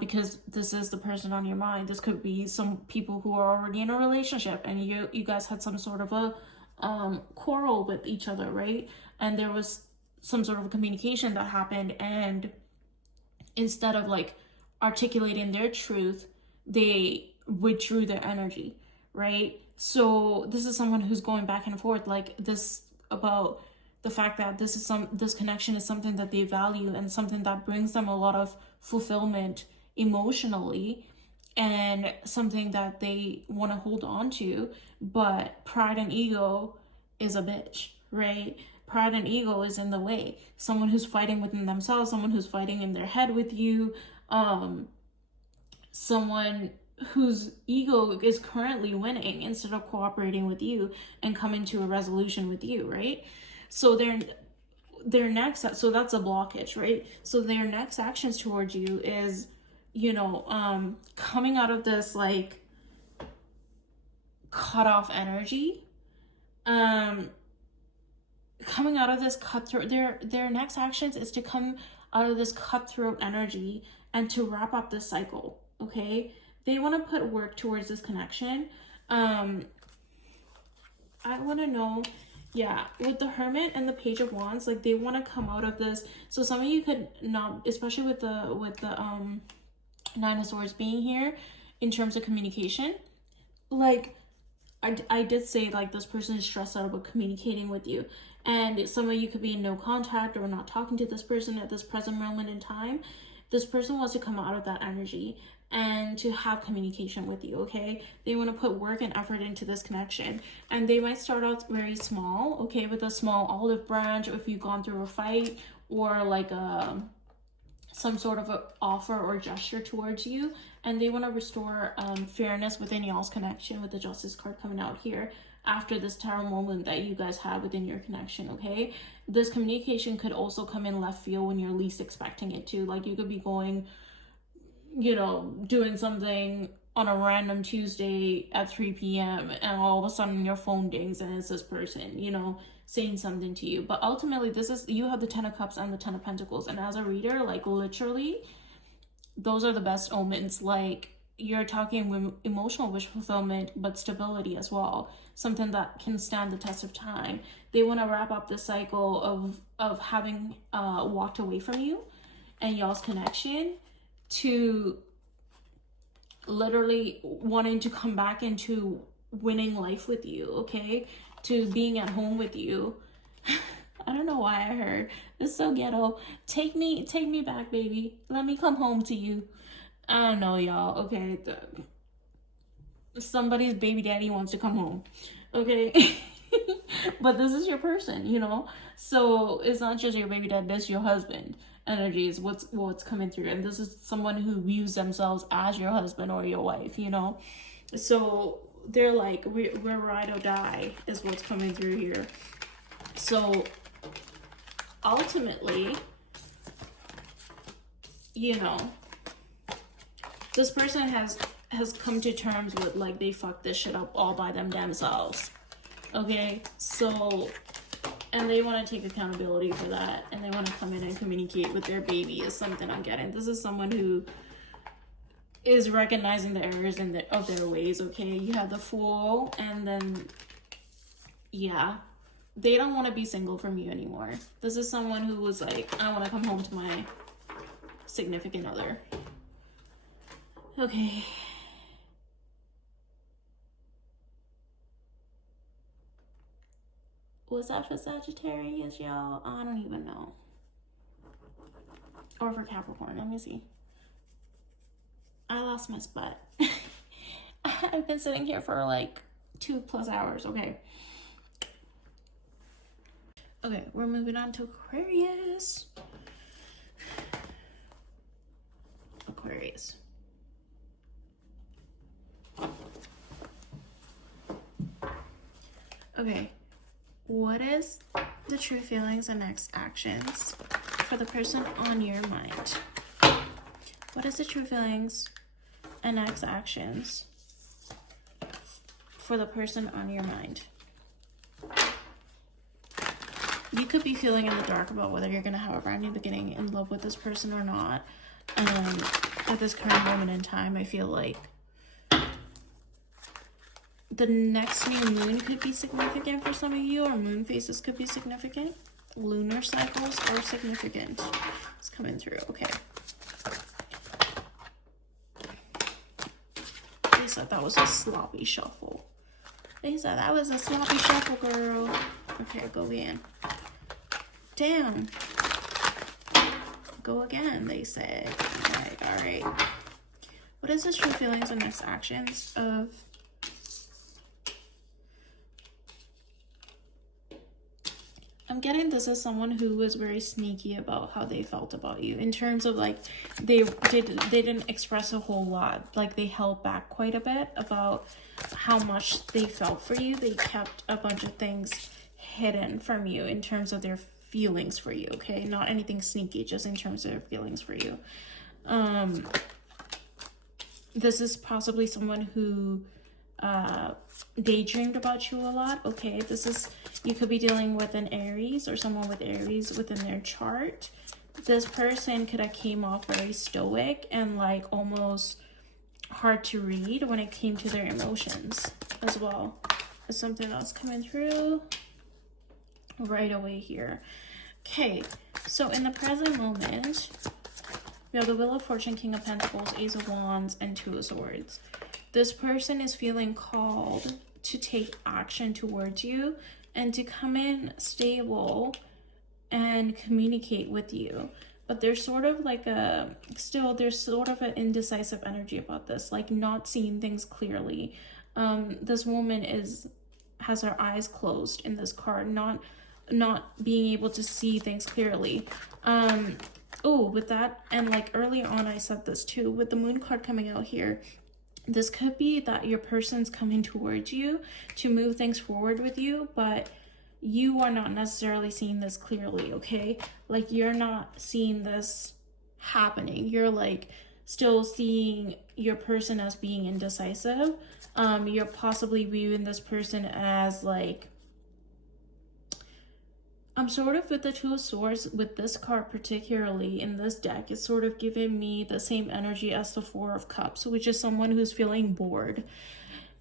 Because this is the person on your mind. This could be some people who are already in a relationship and you guys had some sort of a quarrel with each other, right? And there was some sort of a communication that happened, and instead of like articulating their truth, they withdrew their energy, right? So this is someone who's going back and forth like this about the fact that this connection is something that they value and something that brings them a lot of fulfillment emotionally, and something that they want to hold on to. But pride and ego is a bitch, right? Pride and ego is in the way. Someone who's fighting within themselves, someone who's fighting in their head with you, someone whose ego is currently winning instead of cooperating with you and coming to a resolution with you, right? So their next, so that's a blockage, right? So their next actions towards you is, you know, coming out of this like cut off energy, coming out of this cutthroat. Their next actions is to come out of this cutthroat energy and to wrap up this cycle, okay? They want to put work towards this connection. I want to know, yeah, with the Hermit and the Page of Wands, like they want to come out of this. So some of you could not, especially with the Nine of Swords being here in terms of communication, like I did say like this person is stressed out about communicating with you, and some of you could be in no contact or not talking to this person at this present moment in time. This person wants to come out of that energy and to have communication with you, okay? They want to put work and effort into this connection, and they might start out very small, okay, with a small olive branch if you've gone through a fight, or like some sort of a offer or gesture towards you, and they want to restore fairness within y'all's connection with the Justice card coming out here after this tarot moment that you guys have within your connection, okay? This communication could also come in left field when you're least expecting it to. Like you could be going, you know, doing something on a random Tuesday at 3 p.m. and all of a sudden your phone dings and it's this person, you know, saying something to you. But ultimately, this is, you have the 10 of Cups and the 10 of Pentacles, and as a reader, like literally those are the best omens. Like you're talking with emotional wish fulfillment, but stability as well, something that can stand the test of time. They want to wrap up the cycle of having walked away from you and y'all's connection, to literally wanting to come back into winning life with you, okay? To being at home with you. I don't know why I heard this, so ghetto. Take me back, baby. Let me come home to you. I don't know, y'all. Okay, somebody's baby daddy wants to come home, okay? But this is your person, you know? So it's not just your baby dad, this your husband energy is what's coming through, and this is someone who views themselves as your husband or your wife, you know? So they're like, we're ride or die is what's coming through here. So ultimately, you know, this person has come to terms with, like, they fucked this shit up all by themselves. Okay, so, and they want to take accountability for that, and they want to come in and communicate with their baby is something I'm getting. This is someone who is recognizing the errors of their ways. Okay, you have the Fool, and then, yeah, they don't want to be single from you anymore. This is someone who was like, I want to come home to my significant other. Okay. Was that for Sagittarius, y'all? I don't even know. Or for Capricorn. Let me see. I lost my spot. I've been sitting here for like 2+ hours. Okay. Okay, we're moving on to Aquarius. Aquarius. Okay. What is the true feelings and next actions for the person on your mind? What is the true feelings and next actions for the person on your mind? You could be feeling in the dark about whether you're going to have a brand new beginning in love with this person or not. At this current moment in time, I feel like the next new moon could be significant for some of you, or moon phases could be significant. Lunar cycles are significant. It's coming through. Okay. They said that was a sloppy shuffle. They said that was a sloppy shuffle, girl. Okay, go in. Damn. Go again, they said. All right. What is this true feelings and next actions of... I'm getting this as someone who was very sneaky about how they felt about you, in terms of like they didn't express a whole lot. Like they held back quite a bit about how much they felt for you. They kept a bunch of things hidden from you in terms of their feelings for you. Okay, not anything sneaky, just in terms of their feelings for you. This is possibly someone who daydreamed about you a lot. Okay, this is, you could be dealing with an Aries or someone with Aries within their chart. This person could have came off very stoic and like almost hard to read when it came to their emotions as well. There's something else coming through right away here. Okay, so in the present moment, we have the Wheel of Fortune, King of Pentacles, Ace of Wands, and Two of Swords. This person is feeling called to take action towards you and to come in stable and communicate with you. But there's sort of like there's sort of an indecisive energy about this, like not seeing things clearly. This woman has her eyes closed in this card, not being able to see things clearly. With that, and like earlier on I said this too, with the Moon card coming out here, this could be that your person's coming towards you to move things forward with you, but you are not necessarily seeing this clearly. Okay, like you're not seeing this happening. You're like still seeing your person as being indecisive. You're possibly viewing this person as like, I'm sort of with the Two of Swords, with this card particularly in this deck, it's sort of giving me the same energy as the Four of Cups, which is someone who's feeling bored.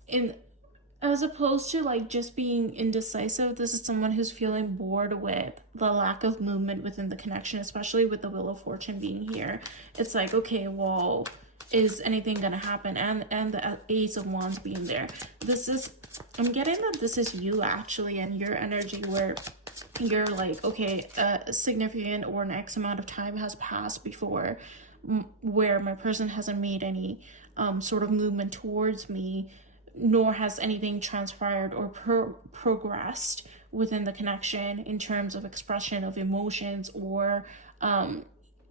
And as opposed to like just being indecisive, this is someone who's feeling bored with the lack of movement within the connection, especially with the Wheel of Fortune being here. It's like, okay, well, is anything gonna happen? And the Ace of Wands being there. I'm getting that this is you actually, and your energy where you're like, okay, a significant or an X amount of time has passed before where my person hasn't made any sort of movement towards me, nor has anything transpired or progressed within the connection in terms of expression of emotions or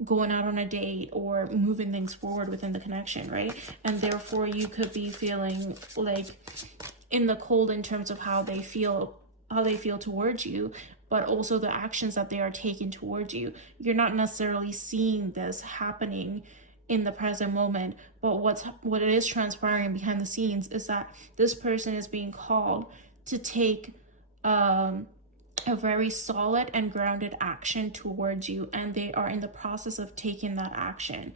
going out on a date or moving things forward within the connection, right? And therefore you could be feeling like in the cold in terms of how they feel towards you, but also the actions that they are taking towards you. You're not necessarily seeing this happening in the present moment, but what is transpiring behind the scenes is that this person is being called to take a very solid and grounded action towards you, and they are in the process of taking that action.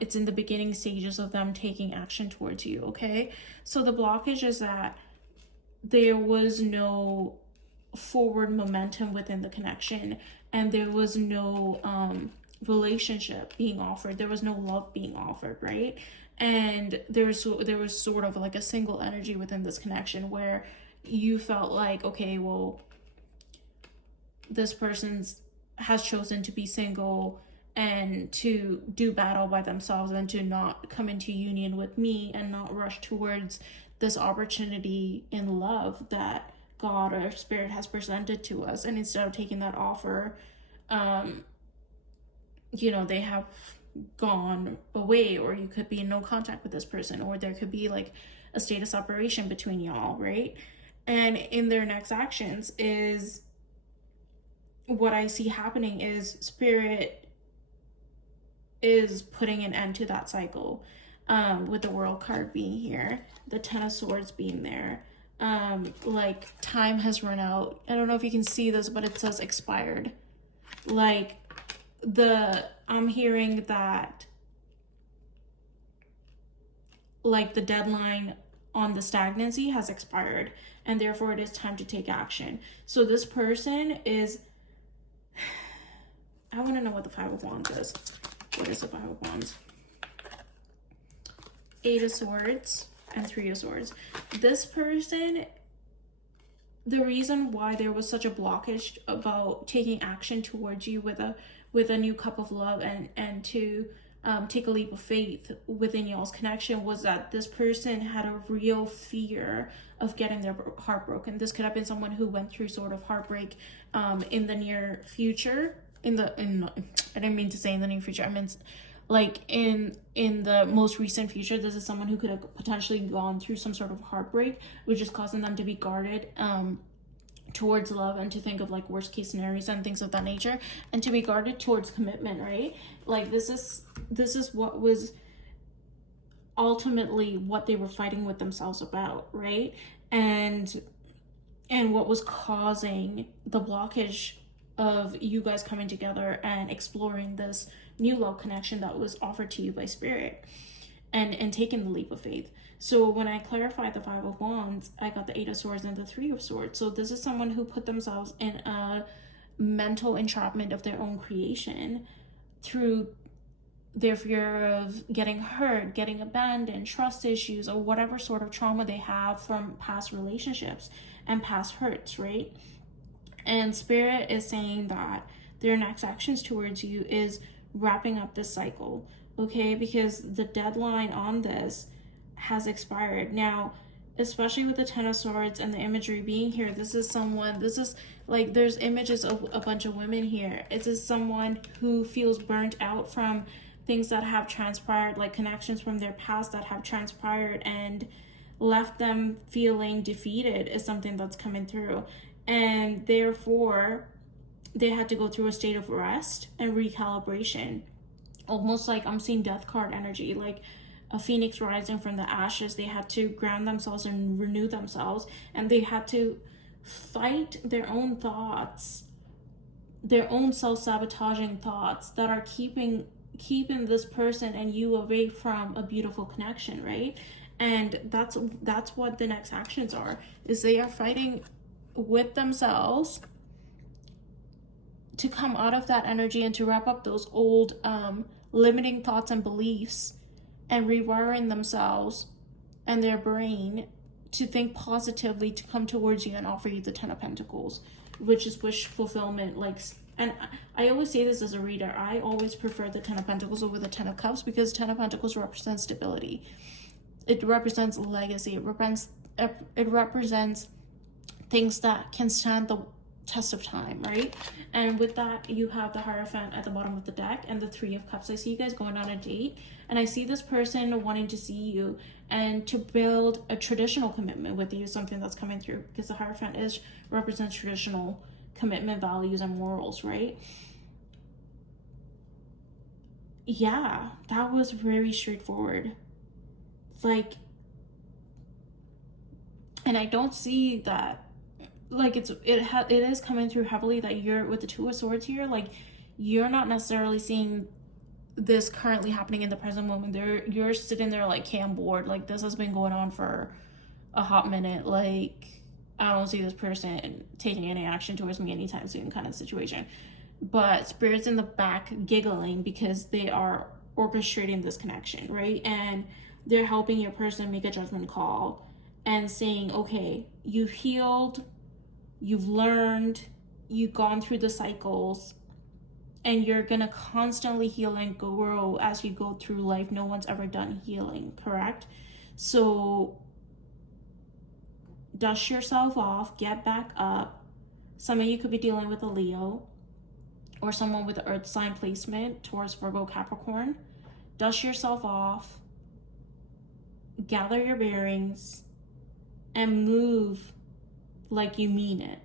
It's in the beginning stages of them taking action towards you, okay? So the blockage is that there was no forward momentum within the connection, and there was no relationship being offered. There was no love being offered, right? And there was sort of like a single energy within this connection where you felt like, okay, well, this person has chosen to be single and to do battle by themselves and to not come into union with me and not rush towards this opportunity in love that God or Spirit has presented to us. And instead of taking that offer, they have gone away, or you could be in no contact with this person, or there could be like a state of separation between y'all, right? And in their next actions is what I see happening is Spirit is putting an end to that cycle, with the World card being here, the Ten of Swords being there. Like time has run out. I don't know if you can see this, but it says expired. Like I'm hearing that like the deadline on the stagnancy has expired, and therefore it is time to take action. So this person is, I want to know what the Five of Wands is. What is the Five of Wands? Eight of Swords and Three of Swords. This person, the reason why there was such a blockage about taking action towards you with a new cup of love and to take a leap of faith within y'all's connection was that this person had a real fear of getting their heart broken. This could have been someone who went through sort of heartbreak in the near future. I didn't mean to say in the near future. I meant like in the most recent future. This is someone who could have potentially gone through some sort of heartbreak, which is causing them to be guarded towards love and to think of like worst case scenarios and things of that nature, and to be guarded towards commitment, right? Like this is what was ultimately what they were fighting with themselves about, right? And what was causing the blockage of you guys coming together and exploring this new love connection that was offered to you by Spirit, and taking the leap of faith. So when I clarified the Five of Wands, I got the Eight of Swords and the Three of Swords. So this is someone who put themselves in a mental entrapment of their own creation through their fear of getting hurt, getting abandoned, trust issues, or whatever sort of trauma they have from past relationships and past hurts, right? And Spirit is saying that their next actions towards you is wrapping up this cycle, okay? Because the deadline on this has expired. Now, especially with the Ten of Swords and the imagery being here, this is like there's images of a bunch of women here. It is someone who feels burnt out from things that have transpired, like connections from their past that have transpired and left them feeling defeated is something that's coming through. And therefore, they had to go through a state of rest and recalibration. Almost like I'm seeing Death card energy, like a phoenix rising from the ashes. They had to ground themselves and renew themselves, and they had to fight their own thoughts, their own self-sabotaging thoughts that are keeping this person and you away from a beautiful connection, right? And that's what the next actions are, is they are fighting with themselves to come out of that energy and to wrap up those old limiting thoughts and beliefs, and rewiring themselves and their brain to think positively, to come towards you and offer you the Ten of Pentacles, which is wish fulfillment. Like, and I always say this as a reader, I always prefer the Ten of Pentacles over the Ten of Cups, because Ten of Pentacles represents stability. It represents legacy. It represents things that can stand test of time, right? And with that, you have the Hierophant at the bottom of the deck and the Three of Cups. I see you guys going on a date, and I see this person wanting to see you and to build a traditional commitment with you, something that's coming through, because the Hierophant represents traditional commitment, values, and morals, right? Yeah, that was very straightforward. Like, and I don't see that, like, it is coming through heavily that you're with the Two of Swords here, like, you're not necessarily seeing this currently happening in the present moment. You're sitting there like, hey, I'm bored, like, this has been going on for a hot minute, like, I don't see this person taking any action towards me anytime soon, kind of situation. But Spirit's in the back giggling because they are orchestrating this connection, right? And they're helping your person make a judgment call and saying, okay, you've healed, you've learned, you've gone through the cycles, and you're gonna constantly heal and grow as you go through life. No one's ever done healing, correct? So dust yourself off, get back up. Some of you could be dealing with a Leo or someone with the earth sign placement towards Virgo, Capricorn. Dust yourself off, gather your bearings, and move like you mean it,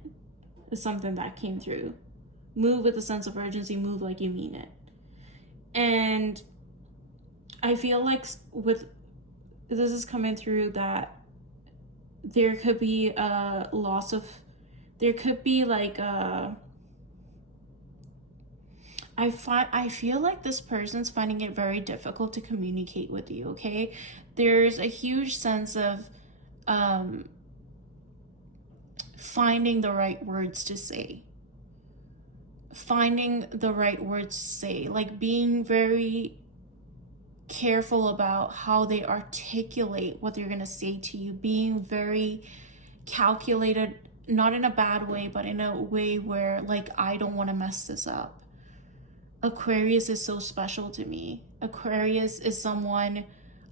is something that came through. Move with a sense of urgency, move like you mean it. And I feel like with this is coming through that there could be a loss of, there could be like a, I feel like this person's finding it very difficult to communicate with you, okay? There's a huge sense of finding the right words to say. Finding the right words to say, like being very careful about how they articulate what they're going to say to you, being very calculated, not in a bad way, but in a way where, like, I don't want to mess this up. Aquarius is so special to me. Aquarius is someone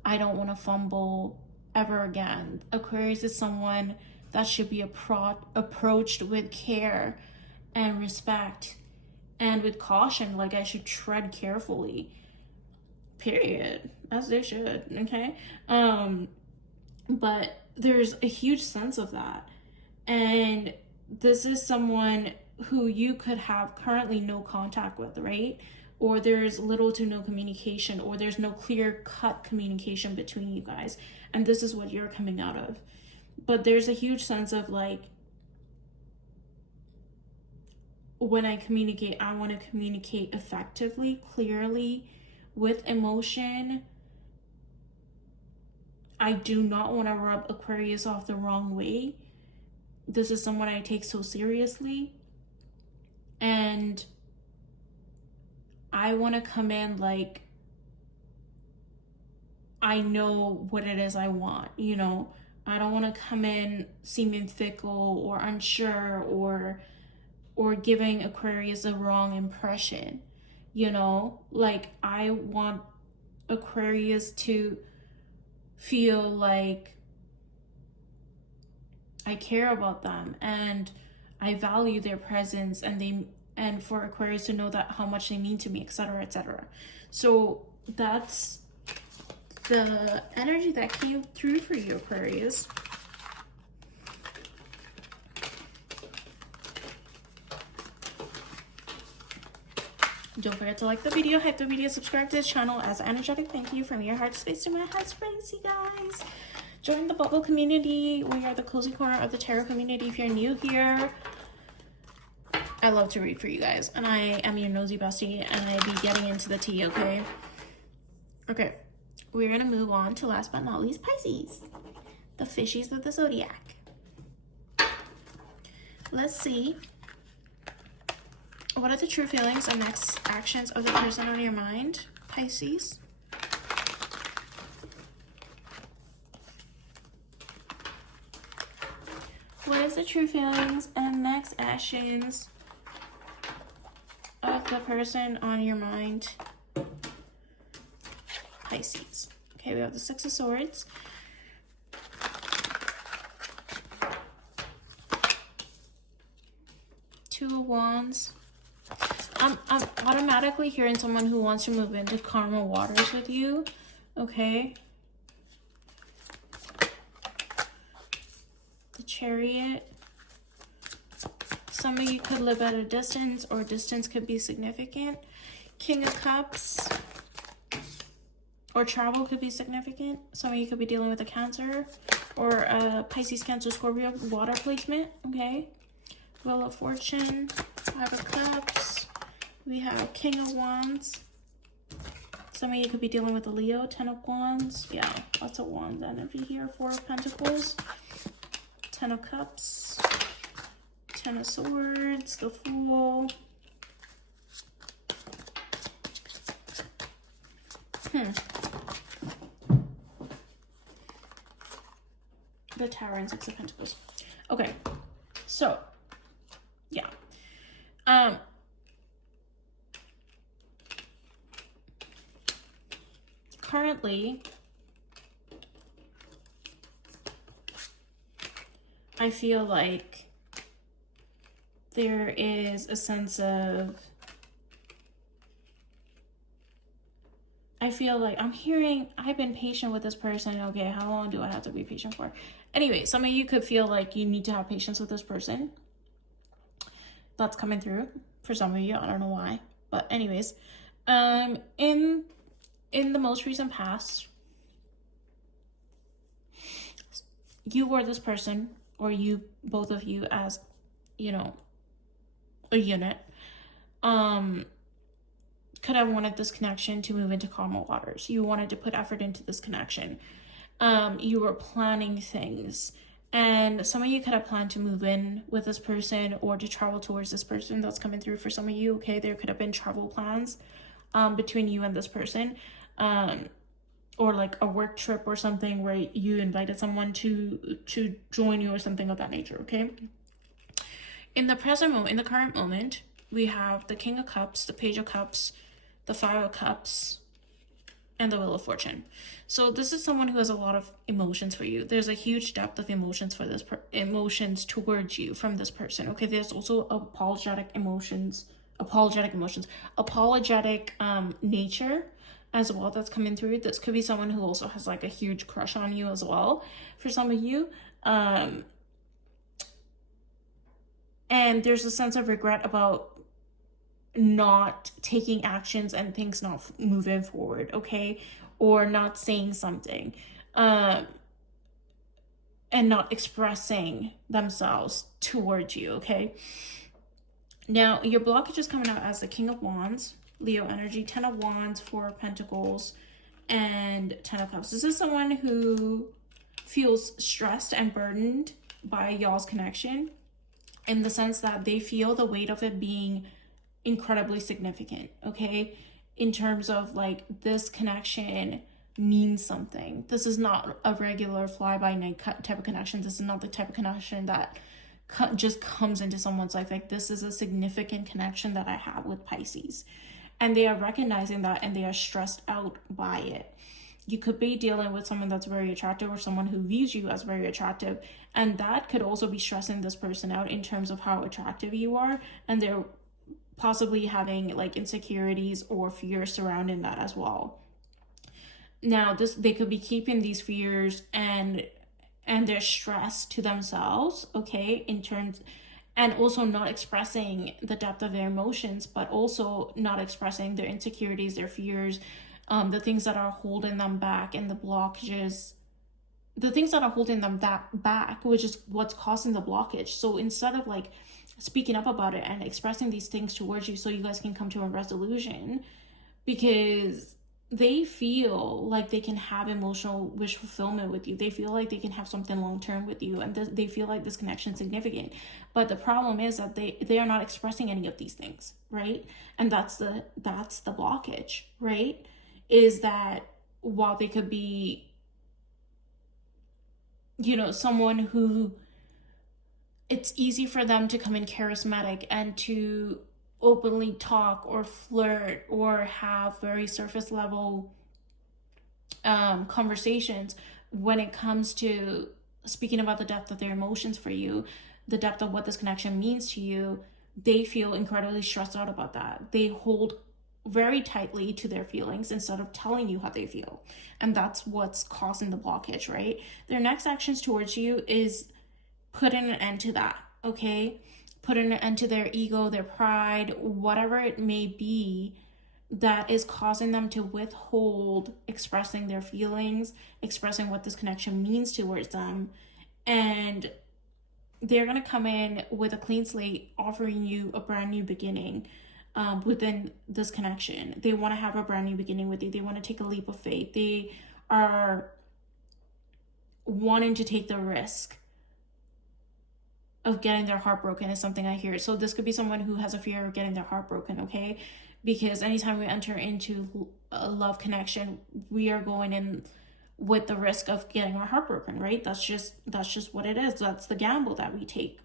I don't want to fumble ever again. Aquarius is someone that should be approached with care and respect and with caution. Like, I should tread carefully, period, as they should, okay? But there's a huge sense of that, and this is someone who you could have currently no contact with, right? Or there's little to no communication, or there's no clear-cut communication between you guys, and this is what you're coming out of. But there's a huge sense of, like, when I communicate, I want to communicate effectively, clearly, with emotion. I do not want to rub Aquarius off the wrong way. This is someone I take so seriously. And I want to come in like, I know what it is I want, you know? I don't want to come in seeming fickle or unsure or giving Aquarius a wrong impression, you know? Like, I want Aquarius to feel like I care about them and I value their presence, and for Aquarius to know that how much they mean to me, etc., etc. So that's the energy that came through for you, Aquarius. Don't forget to like the video, hype the video, subscribe to this channel as an energetic thank you from your heart space to my heart space, you guys. Join the bubble community. We are the cozy corner of the tarot community. If you're new here, I love to read for you guys, and I am your nosy bestie, and I be getting into the tea, okay? Okay, we're gonna move on to, last but not least, Pisces, the fishies of the zodiac. Let's see. What are the true feelings and next actions of the person on your mind, Pisces? What is the true feelings and next actions of the person on your mind, Pisces? Okay, we have the Six of Swords. of Wands. I'm automatically hearing someone who wants to move into karma waters with you. Okay. The Chariot. Some of you could live at a distance, or distance could be significant. King of Cups. Or travel could be significant. Some of you could be dealing with a Cancer or a Pisces, Cancer, Scorpio water placement. Okay. Wheel of Fortune. Five of Cups. We have King of Wands. Some of you could be dealing with a Leo. 10 of Wands. Yeah, lots of Wands energy here. 4 of Pentacles. 10 of Cups. 10 of Swords. The Fool. The Tower and 6 of Pentacles. Okay, so yeah. Currently, I feel like there is a sense of, I feel like I'm hearing, I've been patient with this person. Okay, how long do I have to be patient for? Anyway, some of you could feel like you need to have patience with this person. That's coming through for some of you. I don't know why. But anyways, in the most recent past, you were this person, or you, both of you as, you know, a unit, could have wanted this connection to move into karma waters. You wanted to put effort into this connection. You were planning things, and some of you could have planned to move in with this person or to travel towards this person. That's coming through for some of you. Okay, there could have been travel plans between you and this person, or like a work trip or something where you invited someone to join you or something of that nature. Okay, in the present moment, in the current moment, we have the King of Cups, the Page of Cups, the Five of Cups, and the Wheel of Fortune. So this is someone who has a lot of emotions for you. There's a huge depth of emotions for this emotions towards you from this person. Okay, there's also apologetic nature as well that's coming through. This could be someone who also has like a huge crush on you as well for some of you. And there's a sense of regret about not taking actions and things not moving forward, okay, or not saying something, and not expressing themselves towards you. Okay, now your blockage is coming out as the King of Wands, Leo energy, 10 of Wands, 4 of Pentacles, and 10 of Cups. This is someone who feels stressed and burdened by y'all's connection, in the sense that they feel the weight of it being incredibly significant, okay, in terms of like this connection means something. This is not a regular fly-by-night type of connection. This is not the type of connection that just comes into someone's life. Like, this is a significant connection that I have with Pisces, and they are recognizing that, and they are stressed out by it. You could be dealing with someone that's very attractive, or someone who views you as very attractive, and that could also be stressing this person out in terms of how attractive you are, and they're possibly having like insecurities or fears surrounding that as well. Now, they could be keeping these fears and their stress to themselves, okay, in terms, and also not expressing the depth of their emotions, but also not expressing their insecurities, their fears, the things that are holding them back, and the blockages, the things that are holding them back, which is what's causing the blockage. So instead of like speaking up about it and expressing these things towards you, so you guys can come to a resolution, because they feel like they can have emotional wish fulfillment with you. They feel like they can have something long-term with you, and they feel like this connection is significant. But the problem is that they are not expressing any of these things, right? And that's the blockage, right? Is that while they could be, you know, someone who it's easy for them to come in charismatic and to openly talk or flirt or have very surface level conversations, when it comes to speaking about the depth of their emotions for you, the depth of what this connection means to you, they feel incredibly stressed out about that. They hold very tightly to their feelings instead of telling you how they feel. And that's what's causing the blockage, right? Their next actions towards you is putting an end to that, okay? Putting an end to their ego, their pride, whatever it may be that is causing them to withhold expressing their feelings, expressing what this connection means towards them. And they're going to come in with a clean slate, offering you a brand new beginning within this connection. They want to have a brand new beginning with you. They want to take a leap of faith. They are wanting to take the risk of getting their heart broken, is something I hear. So this could be someone who has a fear of getting their heart broken, okay? Because anytime we enter into a love connection, we are going in with the risk of getting our heart broken, right? That's just what it is. That's the gamble that we take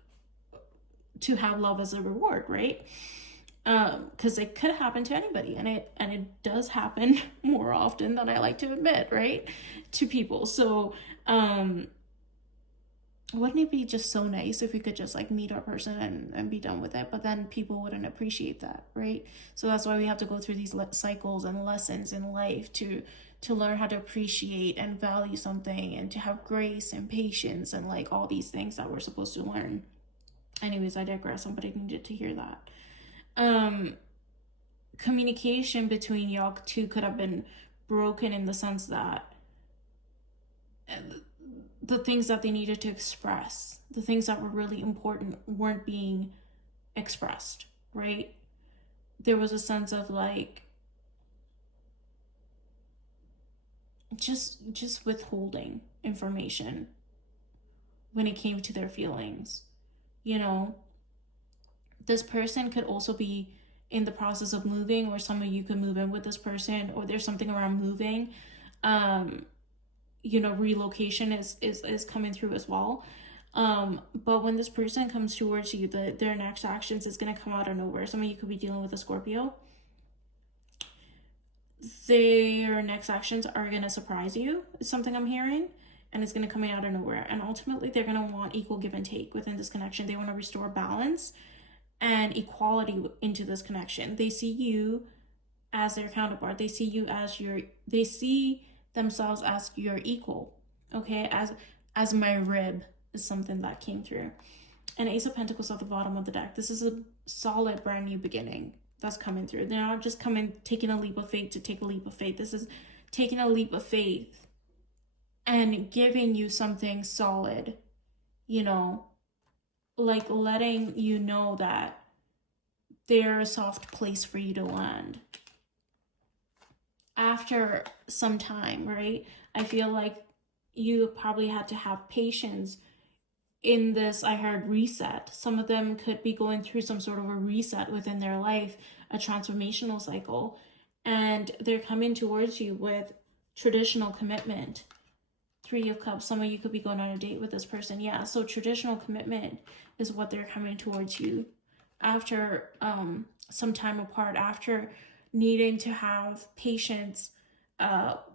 to have love as a reward, right? Because it could happen to anybody, and it does happen more often than I like to admit, right, to people. So wouldn't it be just so nice if we could just like meet our person and be done with it? But then people wouldn't appreciate that, right? So that's why we have to go through these cycles and lessons in life to learn how to appreciate and value something, and to have grace and patience and like all these things that we're supposed to learn. Anyways, I digress. Somebody needed to hear that. Communication between y'all two could have been broken in the sense that the things that they needed to express, the things that were really important, weren't being expressed, right? There was a sense of like just withholding information when it came to their feelings. You know, this person could also be in the process of moving, or some of you could move in with this person, or there's something around moving. You know, relocation is coming through as well. But when this person comes towards you, their next actions is going to come out of nowhere. Some of you could be dealing with a Scorpio. Their next actions are going to surprise you, is something I'm hearing, and it's going to come out of nowhere. And ultimately, they're going to want equal give and take within this connection. They want to restore balance and equality into this connection. They see you as their counterpart. They see you as they see themselves as your equal, okay? As my rib is something that came through. And Ace of Pentacles at the bottom of the deck. This is a solid brand new beginning that's coming through. They're not just taking a leap of faith to take a leap of faith. This is taking a leap of faith and giving you something solid, you know, like letting you know that they're a soft place for you to land after some time, right? I feel like you probably had to have patience in this. I heard reset. Some of them could be going through some sort of a reset within their life, a transformational cycle, and they're coming towards you with traditional commitment. 3 of Cups. Some of you could be going on a date with this person. Yeah, so traditional commitment is what they're coming towards you after some time apart, after needing to have patience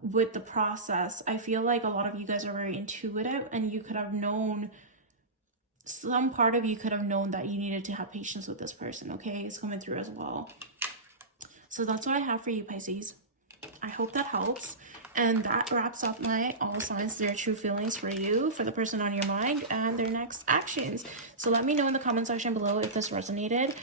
with the process. I feel like a lot of you guys are very intuitive, and you could have known, some part of you could have known that you needed to have patience with this person, okay? It's coming through as well. So that's what I have for you, Pisces. I hope that helps. And that wraps up my all signs, their true feelings for you, for the person on your mind, and their next actions. So let me know in the comment section below if this resonated.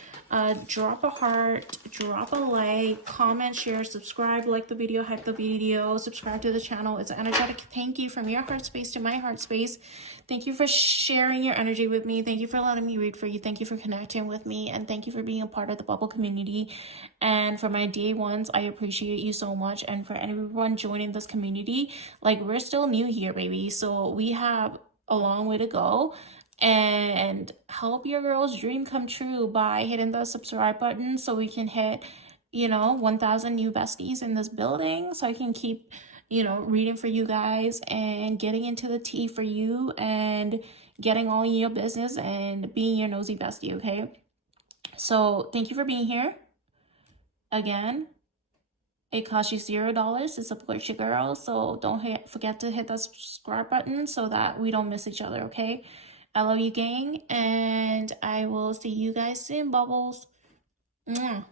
Drop a heart, drop a like, comment, share, subscribe, like the video, hype the video, subscribe to the channel. It's an energetic thank you from your heart space to my heart space. Thank you for sharing your energy with me. Thank you for letting me read for you. Thank you for connecting with me. And thank you for being a part of the Bubble community. And for my day ones, I appreciate you so much. And for everyone joining this community, like, we're still new here, baby. So we have a long way to go. And help your girl's dream come true by hitting the subscribe button so we can hit, 1,000 new besties in this building. So I can keep reading for you guys and getting into the tea for you and getting all in your business and being your nosy bestie, okay? So thank you for being here. Again, it costs you $0 to support your girl, so don't forget to hit that subscribe button so that we don't miss each other, okay? I love you, gang, and I will see you guys soon, Bubbles. Mwah.